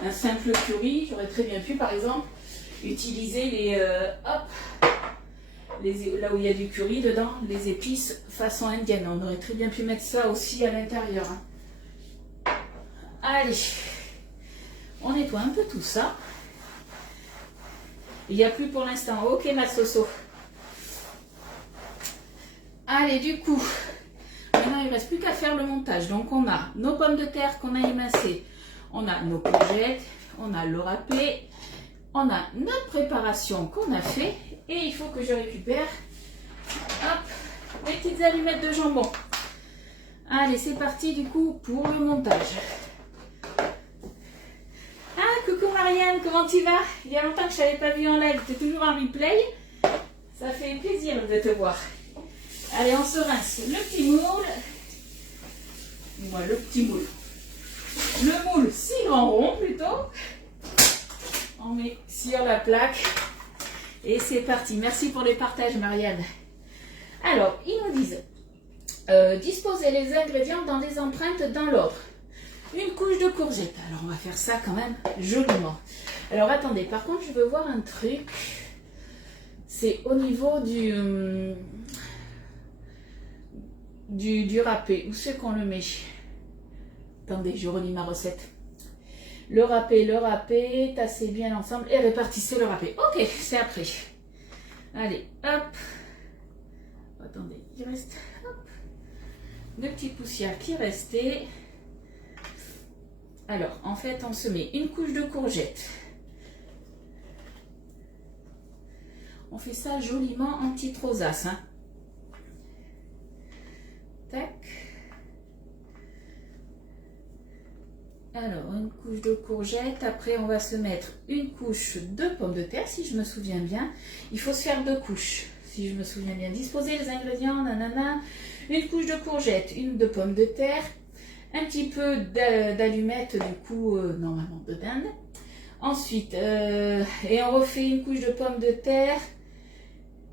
un simple curry, j'aurais très bien pu, par exemple, utiliser là où il y a du curry dedans, les épices façon indienne. On aurait très bien pu mettre ça aussi à l'intérieur. Hein. Allez, on nettoie un peu tout ça. Il n'y a plus pour l'instant. Ok, ma soso. Allez, du coup, maintenant il ne reste plus qu'à faire le montage. Donc on a nos pommes de terre qu'on a émincées, on a nos courgettes, on a le râpé, on a notre préparation qu'on a fait. Et il faut que je récupère les petites allumettes de jambon. Allez, c'est parti du coup pour le montage. Ah, coucou Marianne, comment tu vas? Il y a longtemps que je ne t'avais pas vu en live. Tu es toujours en replay. Ça fait plaisir de te voir. Allez, on se rince le petit moule. Dis-moi le petit moule. Le moule 6 grands ronds plutôt. On met sur la plaque. Et c'est parti. Merci pour les partages, Marianne. Alors, ils nous disent disposer les ingrédients dans des empreintes dans l'ordre. une couche de courgette. Alors on va faire ça quand même joliment. Alors attendez, par contre je veux voir un truc. C'est au niveau du râpé. Où c'est qu'on le met? Attendez, je relis ma recette. Le râpé, tassez bien l'ensemble et répartissez le râpé. Ok, c'est après. Allez, hop. Attendez, il reste hop, deux petites poussières qui restaient. Alors, en fait, on se met une couche de courgette. On fait ça joliment en petites rosaces. Hein. Tac. Alors, une couche de courgette. Après, on va se mettre une couche de pommes de terre, si je me souviens bien. Il faut se faire deux couches, si je me souviens bien. Disposer les ingrédients, nanana. Une couche de courgette, une de pommes de terre. Un petit peu d'allumettes, du coup, normalement de dinde. Ensuite, et on refait une couche de pommes de terre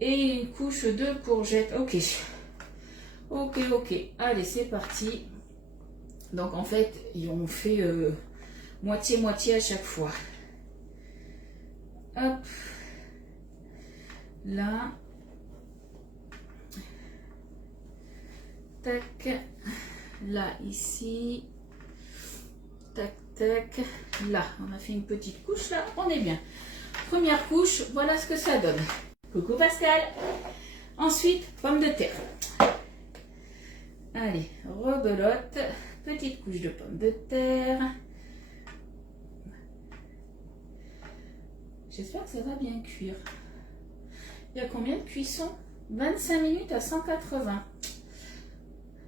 et une couche de courgettes. Ok. Ok, ok. Allez, c'est parti. Donc, en fait, on fait moitié-moitié à chaque fois. Hop. Là. Tac. Là, ici. Tac, tac. Là, on a fait une petite couche. Là, on est bien. Première couche, voilà ce que ça donne. Coucou Pascal. Ensuite, pommes de terre. Allez, rebelote. Petite couche de pommes de terre. J'espère que ça va bien cuire. Il y a combien de cuisson? 25 minutes à 180.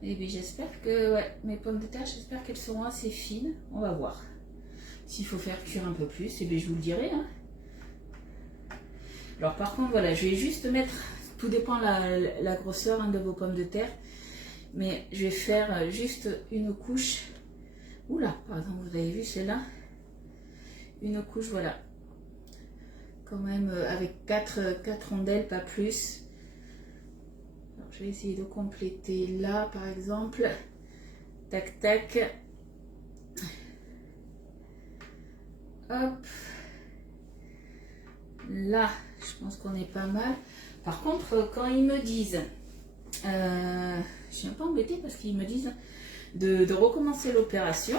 Et bien j'espère que ouais, mes pommes de terre, j'espère qu'elles seront assez fines. On va voir. S'il faut faire cuire un peu plus, et bien je vous le dirai. Hein. Alors par contre, voilà, je vais juste mettre, tout dépend la grosseur hein, de vos pommes de terre. Mais je vais faire juste une couche. Oula, par exemple, vous avez vu celle-là? Une couche, voilà. Quand même avec 4 rondelles, pas plus. Alors, je vais essayer de compléter là, par exemple. Tac, tac. Hop. Là, je pense qu'on est pas mal. Par contre, quand ils me disent... je suis un peu embêtée parce qu'ils me disent de recommencer l'opération.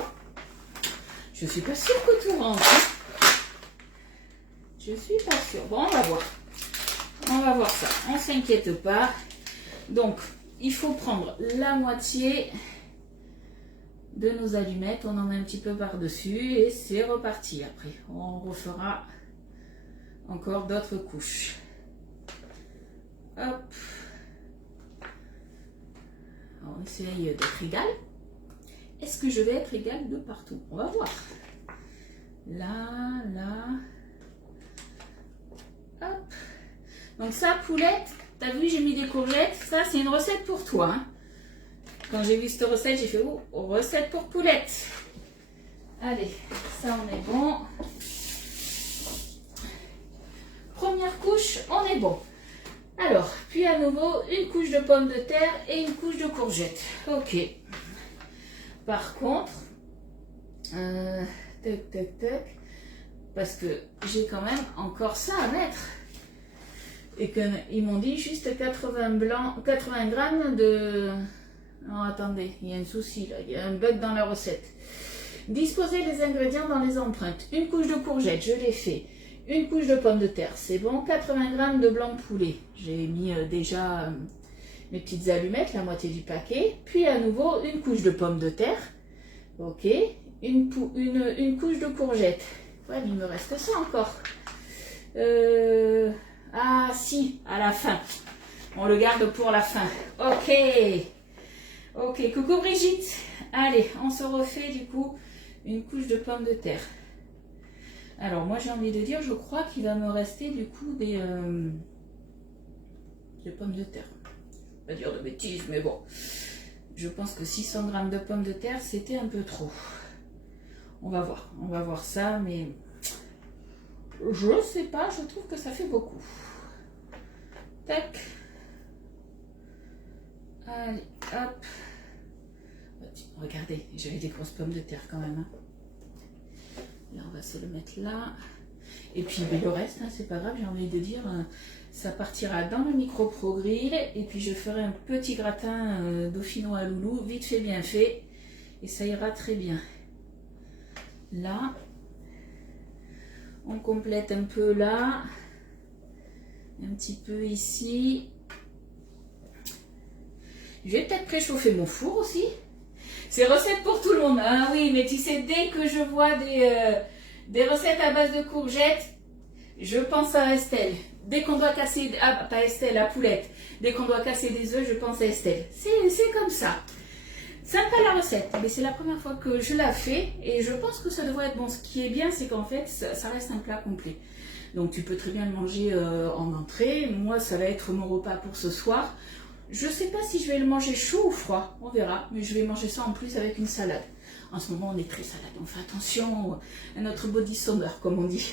Je suis pas sûre que tout rentre. Je suis pas sûre. Bon, on va voir. On va voir ça. On s'inquiète pas. Donc, il faut prendre la moitié de nos allumettes. On en met un petit peu par-dessus et c'est reparti. Après, on refera encore d'autres couches. Hop. On essaye d'être égal. Est-ce que je vais être égal de partout? On va voir. Là, là. Hop. Donc ça, poulette, t'as vu, j'ai mis des courgettes. Ça, c'est une recette pour toi. Hein. Quand j'ai vu cette recette, j'ai fait, oh, recette pour poulette. Allez, ça, on est bon. Première couche, on est bon. Alors, puis à nouveau, une couche de pommes de terre et une couche de courgettes. Ok. Par contre, tac, tac, tac, parce que j'ai quand même encore ça à mettre. Et qu'ils m'ont dit juste 80 grammes de... Non, attendez, il y a un souci là, il y a un bug dans la recette. Disposez les ingrédients dans les empreintes. Une couche de courgettes, je l'ai fait. Une couche de pommes de terre, c'est bon. 80 grammes de blanc de poulet. J'ai mis déjà mes petites allumettes, la moitié du paquet. Puis à nouveau, une couche de pommes de terre. Ok. Une couche de courgettes. Ouais, mais il me reste ça encore. Ah si, à la fin. On le garde pour la fin. Ok. Ok, coucou Brigitte. Allez, on se refait du coup une couche de pommes de terre. Alors moi j'ai envie de dire, je crois qu'il va me rester du coup des pommes de terre. Pas dire de bêtises, mais bon. Je pense que 600 grammes de pommes de terre, c'était un peu trop. On va voir ça, mais je sais pas, je trouve que ça fait beaucoup. Tac. Allez, hop. Regardez, j'avais des grosses pommes de terre quand même. Hein. Là, on va se le mettre là. Et puis ben, le reste, hein, c'est pas grave, j'ai envie de dire, ça partira dans le micro-pro grill. Et puis je ferai un petit gratin dauphinois à loulou, vite fait, bien fait. Et ça ira très bien. Là, on complète un peu là. Un petit peu ici. Je vais peut-être préchauffer mon four aussi. C'est recette pour tout le monde. Ah oui, mais tu sais, dès que je vois des recettes à base de courgettes, je pense à Estelle. Dès qu'on doit casser, ah, pas Estelle, la poulette. Dès qu'on doit casser des œufs, je pense à Estelle. C'est comme ça. Sympa la recette, mais c'est la première fois que je la fais et je pense que ça devrait être bon. Ce qui est bien, c'est qu'en fait, ça reste un plat complet. Donc tu peux très bien le manger en entrée. Moi, ça va être mon repas pour ce soir. Je ne sais pas si je vais le manger chaud ou froid, on verra. Mais je vais manger ça en plus avec une salade. En ce moment, on est très salade. On fait attention à notre body summer, comme on dit.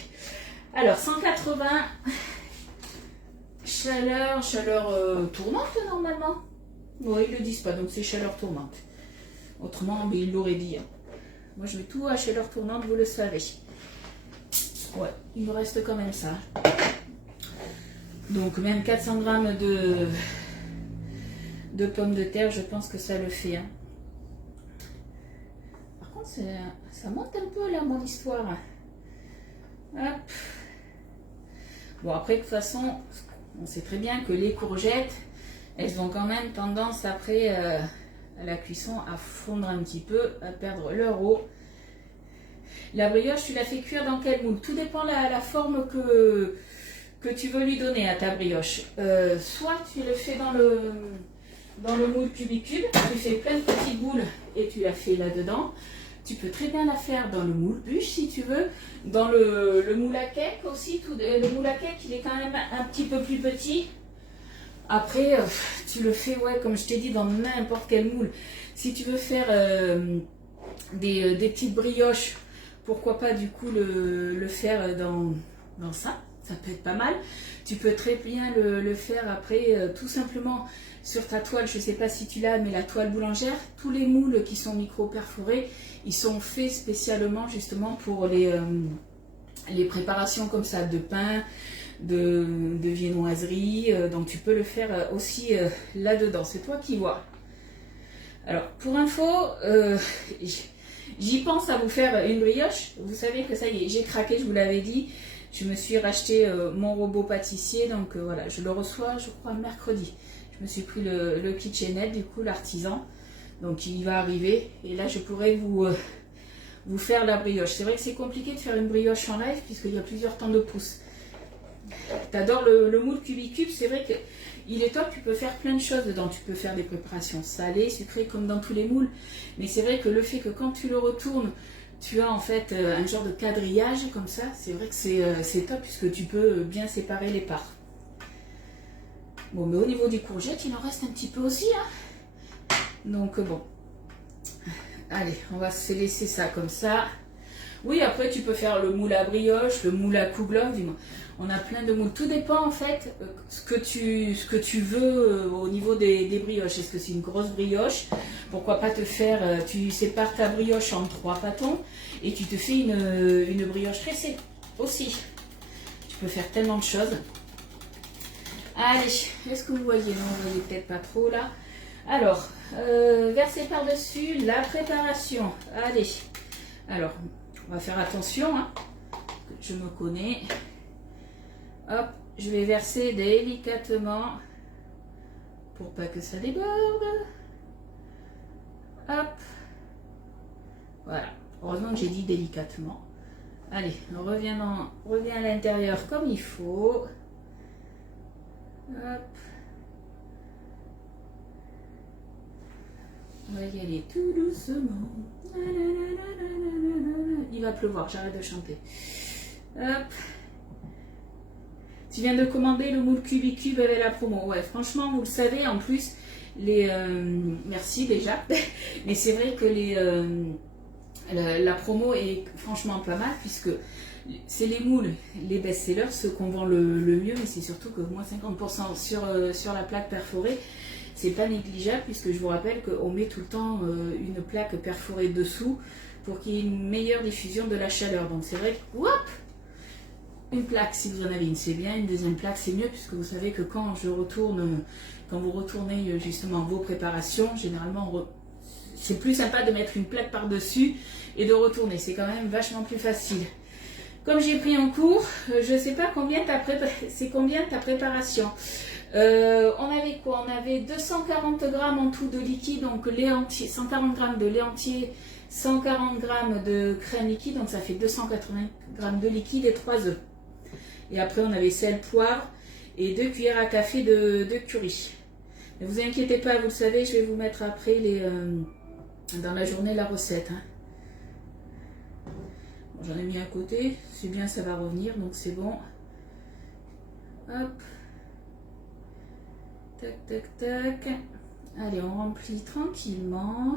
Alors, 180, chaleur tournante normalement. Oui, ils ne le disent pas, donc c'est chaleur tournante. Autrement, mais ils l'auraient dit. Hein. Moi, je mets tout à chaleur tournante, vous le savez. Ouais, il me reste quand même ça. Donc, même 400 grammes de pommes de terre, je pense que ça le fait. Hein. Par contre, ça monte un peu là, mon histoire. Hop. Bon, après, de toute façon, on sait très bien que les courgettes, elles ont quand même tendance, après à la cuisson, à fondre un petit peu, à perdre leur eau. La brioche, tu la fais cuire dans quel moule? Tout dépend de la forme que tu veux lui donner à ta brioche. Soit tu le fais dans le moule cubicube, tu fais plein de petites boules et tu la fais là-dedans. Tu peux très bien la faire dans le moule bûche si tu veux. Dans le moule à cake aussi. Le moule à cake, il est quand même un petit peu plus petit. Après, tu le fais, ouais, comme je t'ai dit, dans n'importe quel moule. Si tu veux faire des petites brioches, pourquoi pas du coup le faire dans ça. Ça peut être pas mal. Tu peux très bien le faire après tout simplement sur ta toile. Je ne sais pas si tu l'as, mais la toile boulangère, tous les moules qui sont micro-perforés, ils sont faits spécialement justement pour les préparations comme ça de pain, de viennoiserie. Donc tu peux le faire aussi là-dedans. C'est toi qui vois. Alors pour info, j'y pense à vous faire une brioche. Vous savez que ça y est, j'ai craqué, je vous l'avais dit. Je me suis racheté mon robot pâtissier, donc voilà, je le reçois, je crois, mercredi. Je me suis pris le KitchenAid, du coup, l'artisan. Donc il va arriver, et là je pourrais vous faire la brioche. C'est vrai que c'est compliqué de faire une brioche en live, puisqu'il y a plusieurs temps de pouce. T'adores le moule cubicube, c'est vrai qu'il est top, tu peux faire plein de choses dedans. Tu peux faire des préparations salées, sucrées, comme dans tous les moules. Mais c'est vrai que le fait que quand tu le retournes, tu as en fait un genre de quadrillage comme ça, c'est vrai que c'est top puisque tu peux bien séparer les parts. Bon, mais au niveau des courgettes, il en reste un petit peu aussi. Hein. Donc bon, allez, on va se laisser ça comme ça. Oui, après tu peux faire le moule à brioche, le moule à kouglof, on a plein de moules. Tout dépend en fait ce que tu veux au niveau des brioches. Est-ce que c'est une grosse brioche? Pourquoi pas te faire, tu sépares ta brioche en 3 pâtons et tu te fais une brioche tressée aussi. Tu peux faire tellement de choses. Allez, est-ce que vous voyez? Non, vous voyez peut-être pas trop là. Alors, verser par-dessus la préparation. Allez, alors, on va faire attention, hein. Je me connais. Hop, je vais verser délicatement pour pas que ça déborde. Hop. Voilà. Heureusement que j'ai dit délicatement. Allez, on revient à l'intérieur comme il faut. Hop. On va y aller tout doucement. Il va pleuvoir, j'arrête de chanter. Hop. Tu viens de commander le moule cubicube avec la promo. Ouais, franchement, vous le savez, en plus, merci déjà. Mais c'est vrai que la promo est franchement pas mal, puisque c'est les moules, les best-sellers, ceux qu'on vend le mieux, mais c'est surtout que moins 50% sur la plaque perforée. c'est pas négligeable puisque je vous rappelle qu'on met tout le temps une plaque perforée dessous pour qu'il y ait une meilleure diffusion de la chaleur. Donc c'est vrai que, hop, une plaque si vous en avez une c'est bien, une deuxième plaque c'est mieux puisque vous savez que quand vous retournez justement vos préparations, généralement c'est plus sympa de mettre une plaque par dessus et de retourner, c'est quand même vachement plus facile. Comme j'ai pris en cours, je sais pas c'est combien ta préparation. On avait quoi? On avait 240 grammes en tout de liquide, donc lait entier, 140 grammes de lait entier, 140 grammes de crème liquide, donc ça fait 280 grammes de liquide et 3 œufs. Et après on avait sel, poivre et 2 cuillères à café de curry. Ne vous inquiétez pas, vous le savez, je vais vous mettre après dans la journée la recette. Hein. Bon, j'en ai mis à côté, c'est bien, ça va revenir, donc c'est bon. Hop. Tac, tac, tac. Allez, on remplit tranquillement.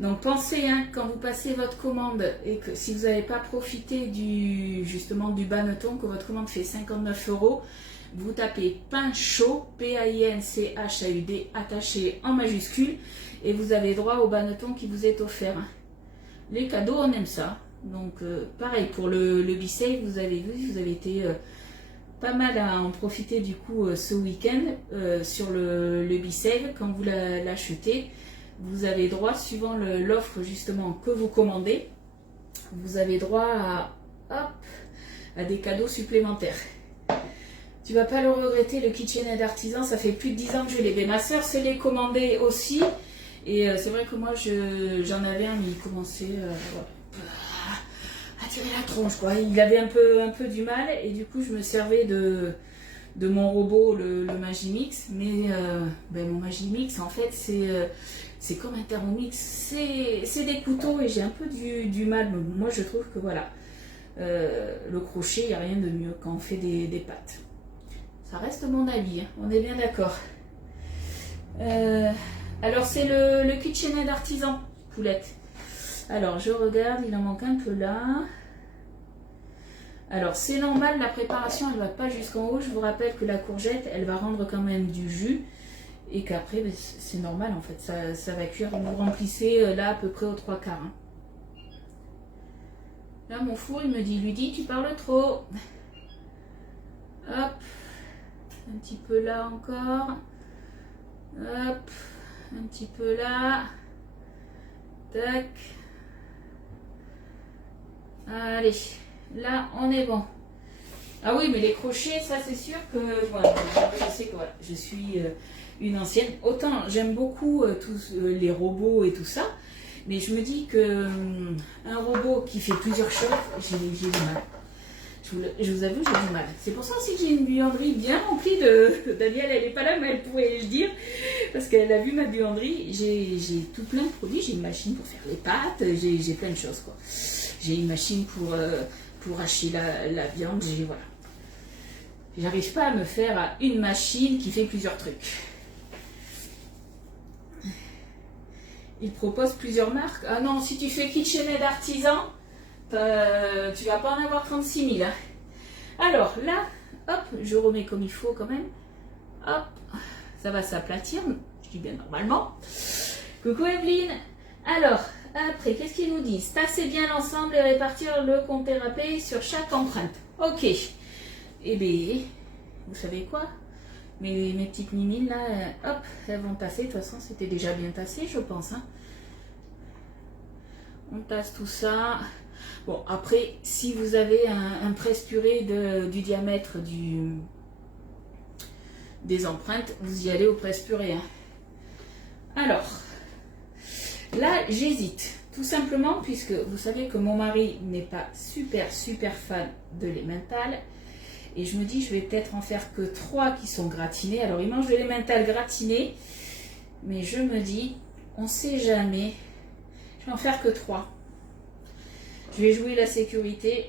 Donc pensez, hein, quand vous passez votre commande et que si vous n'avez pas profité justement du Banneton, que votre commande fait 59 €, vous tapez pain chaud, P-A-I-N-C-H-A-U-D, attaché en majuscule, et vous avez droit au Banneton qui vous est offert. Les cadeaux, on aime ça. Donc pareil pour le B-Save, vous avez vu, vous avez été pas mal à en profiter du coup ce week-end sur le B-Save. Quand vous l'achetez, vous avez droit, suivant l'offre justement que vous commandez, vous avez droit à des cadeaux supplémentaires. Tu vas pas le regretter, le KitchenAid artisan, ça fait plus de 10 ans que je l'ai. Ma soeur se l'est commandé aussi. Et c'est vrai que moi j'en avais un, mais il commençait à tirer la tronche, quoi. Il avait un peu du mal, et du coup je me servais de mon robot, le Magimix. Mais mon Magimix, en fait, c'est comme un Thermomix, c'est des couteaux, et j'ai un peu du mal. Moi je trouve que voilà, le crochet, il n'y a rien de mieux quand on fait des pâtes. Ça reste mon avis, hein, on est bien d'accord. Alors c'est le KitchenAid artisan, poulette. Alors je regarde, il en manque un peu là. Alors c'est normal, la préparation elle va pas jusqu'en haut. Je vous rappelle que la courgette elle va rendre quand même du jus. Et qu'après c'est normal en fait, ça va cuire. Vous remplissez là à peu près aux 3/4. Hein. Là mon four il me dit, Ludie tu parles trop. Hop, un petit peu là encore. Hop, un petit peu là. Tac. Allez, là on est bon. Ah oui, mais les crochets, ça c'est sûr que voilà, je sais que voilà, je suis une ancienne. Autant j'aime beaucoup tous les robots et tout ça, mais je me dis que un robot qui fait plusieurs choses, j'ai du mal. Je vous avoue, j'ai du mal. C'est pour ça aussi que j'ai une buanderie bien remplie de... Danielle, elle n'est pas là, mais elle pourrait le dire. Parce qu'elle a vu ma buanderie. J'ai tout plein de produits. J'ai une machine pour faire les pâtes. J'ai plein de choses, quoi. J'ai une machine pour hacher la viande. Voilà. J'arrive pas à me faire une machine qui fait plusieurs trucs. Il propose plusieurs marques. Ah non, si tu fais KitchenAid artisan... tu vas pas en avoir 36 000. Hein. Alors là, hop, je remets comme il faut quand même. Hop, ça va s'aplatir. Je dis bien normalement. Coucou Evelyne. Alors, après, qu'est-ce qu'ils nous disent? Tasser bien l'ensemble et répartir le compte thérapie sur chaque empreinte. Ok. Eh bien, vous savez quoi? Mes petites mimines là, hop, elles vont tasser. De toute façon, c'était déjà bien tassé, je pense. Hein. On tasse tout ça. Bon, après, si vous avez un presse-purée du diamètre des empreintes, vous y allez au presse-purée. Hein. Alors, là, j'hésite. Tout simplement, puisque vous savez que mon mari n'est pas super fan de l'emmental. Et je me dis, je vais peut-être en faire que 3 qui sont gratinés. Alors, il mange de l'emmental gratiné. Mais je me dis, on ne sait jamais. Je vais en faire que 3. Je vais jouer la sécurité,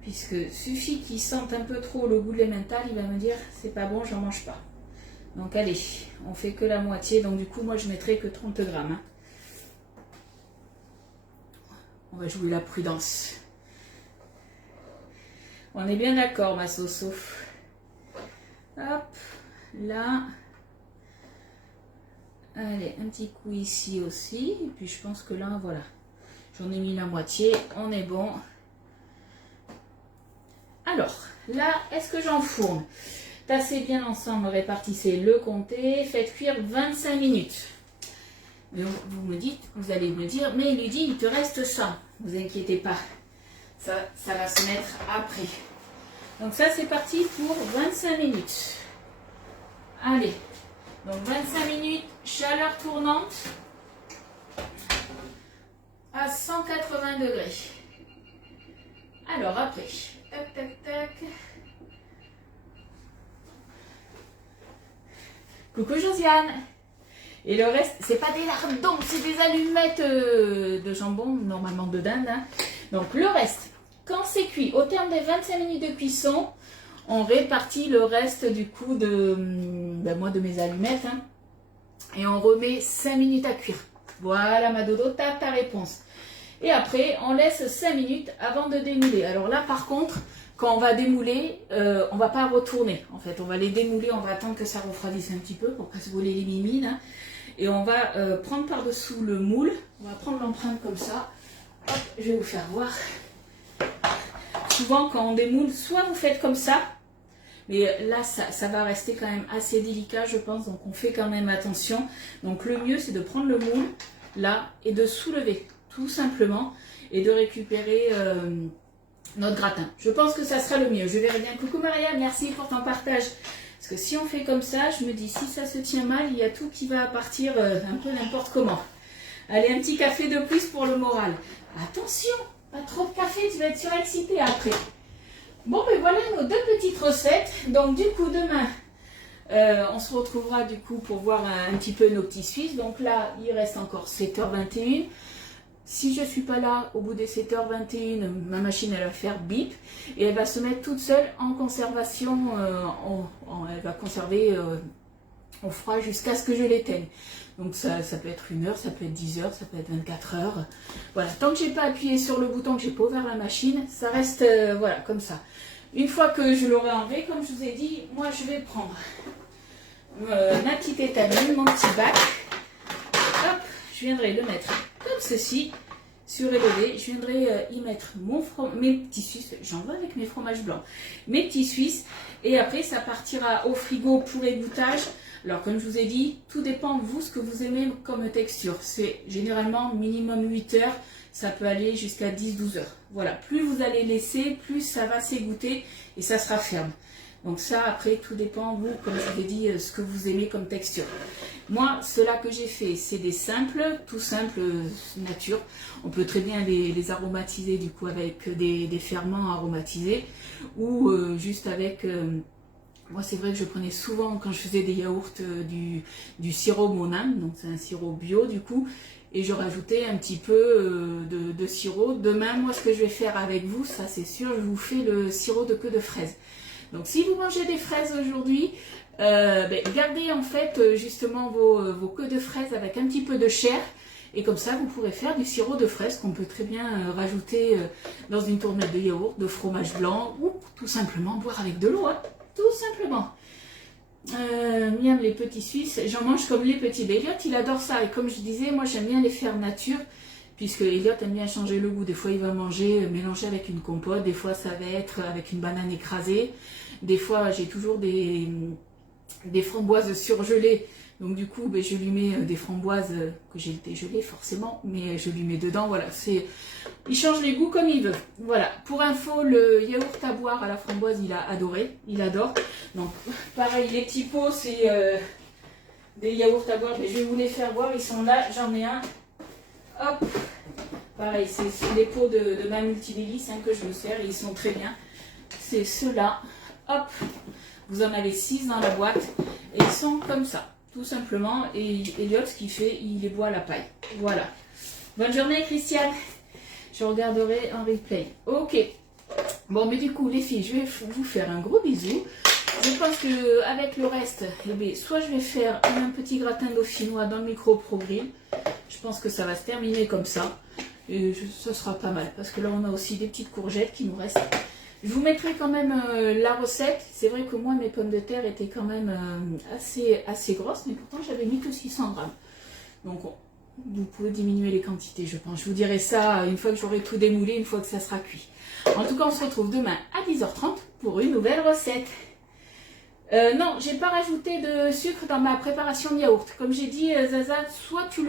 puisque suffit qu'il sente un peu trop le goût de l'emmental, il va me dire c'est pas bon, j'en mange pas. Donc allez, on fait que la moitié, donc du coup moi je mettrai que 30 grammes. Hein. On va jouer la prudence. On est bien d'accord ma Soso. Hop, là, Allez, un petit coup ici aussi. Et puis je pense que là, voilà. J'en ai mis la moitié. On est bon. Alors, là, est-ce que j'enfourne? Tassez bien ensemble, répartissez le comté. Faites cuire 25 minutes. Mais vous allez me dire, mais Ludie, il te reste ça. Vous inquiétez pas. Ça va se mettre après. Donc ça, c'est parti pour 25 minutes. Allez. Donc 25 minutes, chaleur tournante à 180 degrés. Alors après, tac, tac, tac. Coucou Josiane. Et le reste, c'est pas des lardons, c'est des allumettes de jambon, normalement de dinde. Hein. Donc le reste, quand c'est cuit, au terme des 25 minutes de cuisson, on répartit le reste du coup de mes allumettes. Hein, et on remet 5 minutes à cuire. Voilà ma dodo, t'as ta réponse. Et après, on laisse 5 minutes avant de démouler. Alors là, par contre, quand on va démouler, on va pas retourner. En fait, on va les démouler, on va attendre que ça refroidisse un petit peu pour pas se voler les mimines. Hein. Et on va prendre par-dessous le moule. On va prendre l'empreinte comme ça. Hop, je vais vous faire voir. Souvent, quand on démoule, soit vous faites comme ça. Mais là, ça va rester quand même assez délicat, je pense. Donc, on fait quand même attention. Donc, le mieux, c'est de prendre le moule, là, et de soulever, tout simplement. Et de récupérer notre gratin. Je pense que ça sera le mieux. Je verrai bien. Coucou Maria, merci pour ton partage. Parce que si on fait comme ça, je me dis, si ça se tient mal, il y a tout qui va partir un peu n'importe comment. Allez, un petit café de plus pour le moral. Attention, pas trop de café, tu vas être surexcité après. Bon, ben voilà nos deux petites recettes. Donc, du coup, demain, on se retrouvera du coup pour voir un petit peu nos petits Suisses. Donc là, il reste encore 7h21. Si je ne suis pas là, au bout des 7h21, ma machine, elle va faire bip. Et elle va se mettre toute seule en conservation. Elle va conserver au froid jusqu'à ce que je l'éteigne. Donc ça peut être 1 heure, ça peut être 10 heures, ça peut être 24 heures. Voilà, tant que j'ai pas appuyé sur le bouton, que j'ai pas ouvert la machine, ça reste voilà, comme ça. Une fois que je l'aurai enlevé, comme je vous ai dit, moi je vais prendre ma petite étamine, mon petit bac. Hop, je viendrai le mettre comme ceci, surélevé. Je viendrai y mettre mes petits Suisses, j'en veux avec mes fromages blancs, mes petits Suisses. Et après, ça partira au frigo pour égouttage. Alors, comme je vous ai dit, tout dépend, vous, ce que vous aimez comme texture. C'est généralement minimum 8 heures. Ça peut aller jusqu'à 10-12 heures. Voilà, plus vous allez laisser, plus ça va s'égoutter et ça sera ferme. Donc ça, après, tout dépend, vous, comme je vous ai dit, ce que vous aimez comme texture. Moi, ceux-là que j'ai fait, c'est des simples, tout simples, nature. On peut très bien les aromatiser, du coup, avec des ferments aromatisés ou juste avec... moi, c'est vrai que je prenais souvent, quand je faisais des yaourts, du sirop Monin, donc c'est un sirop bio, du coup, et je rajoutais un petit peu de sirop. Demain, moi, ce que je vais faire avec vous, ça c'est sûr, je vous fais le sirop de queue de fraise. Donc, si vous mangez des fraises aujourd'hui, gardez en fait justement vos queues de fraises avec un petit peu de chair. Et comme ça, vous pourrez faire du sirop de fraise qu'on peut très bien rajouter dans une tournette de yaourt, de fromage blanc ou tout simplement boire avec de l'eau, hein, tout simplement. Miam, les petits Suisses, j'en mange comme les petits. Elliot, il adore ça. Et comme je disais, moi j'aime bien les faire nature, puisque Elliot aime bien changer le goût. Des fois, il va manger mélanger avec une compote. Des fois, ça va être avec une banane écrasée. Des fois, j'ai toujours des framboises surgelées. Donc du coup, je lui mets des framboises que j'ai dégelées forcément, mais je lui mets dedans. Voilà, il change les goûts comme il veut. Voilà, pour info, le yaourt à boire à la framboise, il a adoré, il adore. Donc pareil, les petits pots, c'est des yaourts à boire. Mais je vais vous les faire voir, ils sont là, j'en ai un. Hop, pareil, c'est des pots de ma multidélice que je me sers et ils sont très bien. C'est ceux-là. Hop, vous en avez 6 dans la boîte et ils sont comme ça. Tout simplement, et Elliot, ce qu'il fait, il les boit à la paille. Voilà. Bonne journée, Christiane. Je regarderai en replay. Ok. Bon, mais du coup, les filles, je vais vous faire un gros bisou. Je pense qu'avec le reste, soit je vais faire un petit gratin dauphinois dans le micro Pro Grill. Je pense que ça va se terminer comme ça. Et ça sera pas mal, parce que là, on a aussi des petites courgettes qui nous restent. Je vous mettrai quand même la recette. C'est vrai que moi, mes pommes de terre étaient quand même assez grosses, mais pourtant j'avais mis que 600 grammes. Donc vous pouvez diminuer les quantités, je pense. Je vous dirai ça une fois que j'aurai tout démoulé, une fois que ça sera cuit. En tout cas, on se retrouve demain à 10h30 pour une nouvelle recette. Non, j'ai pas rajouté de sucre dans ma préparation de yaourt. Comme j'ai dit, Zaza, soit tu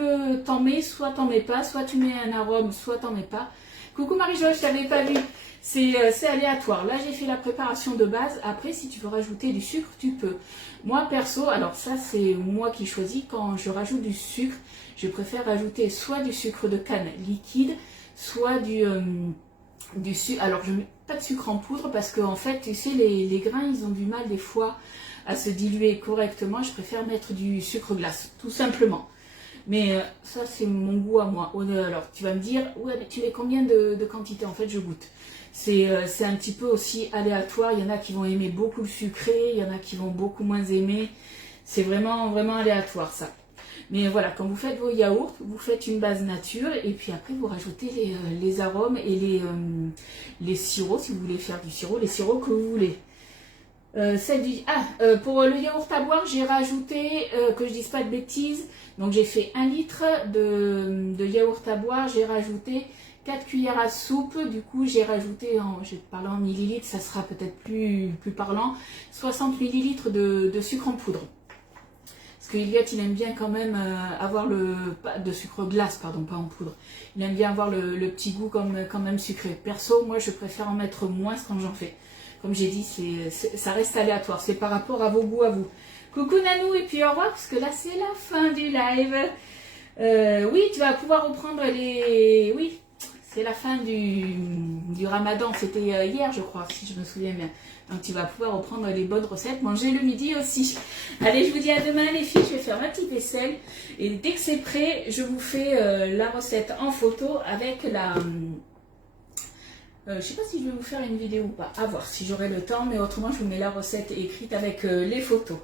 t'en mets, soit t'en mets pas. Soit tu mets un arôme, soit t'en mets pas. Coucou Marie-Jo, je t'avais pas vu. C'est aléatoire. Là, j'ai fait la préparation de base. Après, si tu veux rajouter du sucre, tu peux. Moi, perso, alors ça, c'est moi qui choisis. Quand je rajoute du sucre, je préfère rajouter soit du sucre de canne liquide, soit du sucre. Alors, je mets pas de sucre en poudre parce que, en fait, tu sais, les grains, ils ont du mal des fois à se diluer correctement. Je préfère mettre du sucre glace, tout simplement. Mais ça, c'est mon goût à moi. Alors, tu vas me dire, ouais, mais tu mets combien de quantité? En fait, je goûte. C'est un petit peu aussi aléatoire. Il y en a qui vont aimer beaucoup le sucré, il y en a qui vont beaucoup moins aimer. C'est vraiment, vraiment aléatoire, ça. Mais voilà, quand vous faites vos yaourts, vous faites une base nature et puis après, vous rajoutez les arômes et les sirops, si vous voulez faire du sirop, les sirops que vous voulez. Pour le yaourt à boire, j'ai rajouté, que je dise pas de bêtises, donc j'ai fait 1 litre de yaourt à boire, j'ai rajouté 4 cuillères à soupe, du coup j'ai rajouté, je vais parler en millilitres, ça sera peut-être plus parlant, 60 millilitres de sucre en poudre. Parce qu'Eliott, il aime bien quand même avoir de sucre glace, pardon, pas en poudre. Il aime bien avoir le petit goût quand même sucré. Perso, moi je préfère en mettre moins quand j'en fais. Comme j'ai dit, ça reste aléatoire, c'est par rapport à vos goûts à vous. Coucou Nanou, et puis au revoir, parce que là c'est la fin du live. Oui, tu vas pouvoir reprendre les... Oui, c'est la fin du ramadan, c'était hier je crois, si je me souviens bien. Donc tu vas pouvoir reprendre les bonnes recettes, manger le midi aussi. Allez, je vous dis à demain les filles, je vais faire ma petite vaisselle. Et dès que c'est prêt, je vous fais la recette en photo avec la... je sais pas si je vais vous faire une vidéo ou pas, à voir si j'aurai le temps, mais autrement je vous mets la recette écrite avec les photos.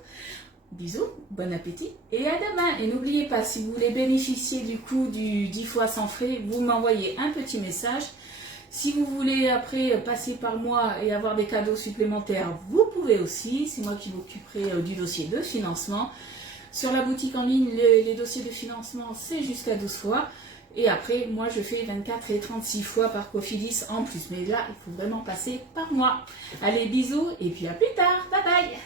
Bisous, bon appétit et à demain. Et n'oubliez pas, si vous voulez bénéficier du coup du 10 fois sans frais, vous m'envoyez un petit message. Si vous voulez après passer par moi et avoir des cadeaux supplémentaires, vous pouvez aussi. C'est moi qui m'occuperai du dossier de financement. Sur la boutique en ligne, les dossiers de financement, c'est jusqu'à 12 fois. Et après, moi, je fais 24 et 36 fois par Cofidis en plus. Mais là, il faut vraiment passer par moi. Allez, bisous et puis à plus tard. Bye bye.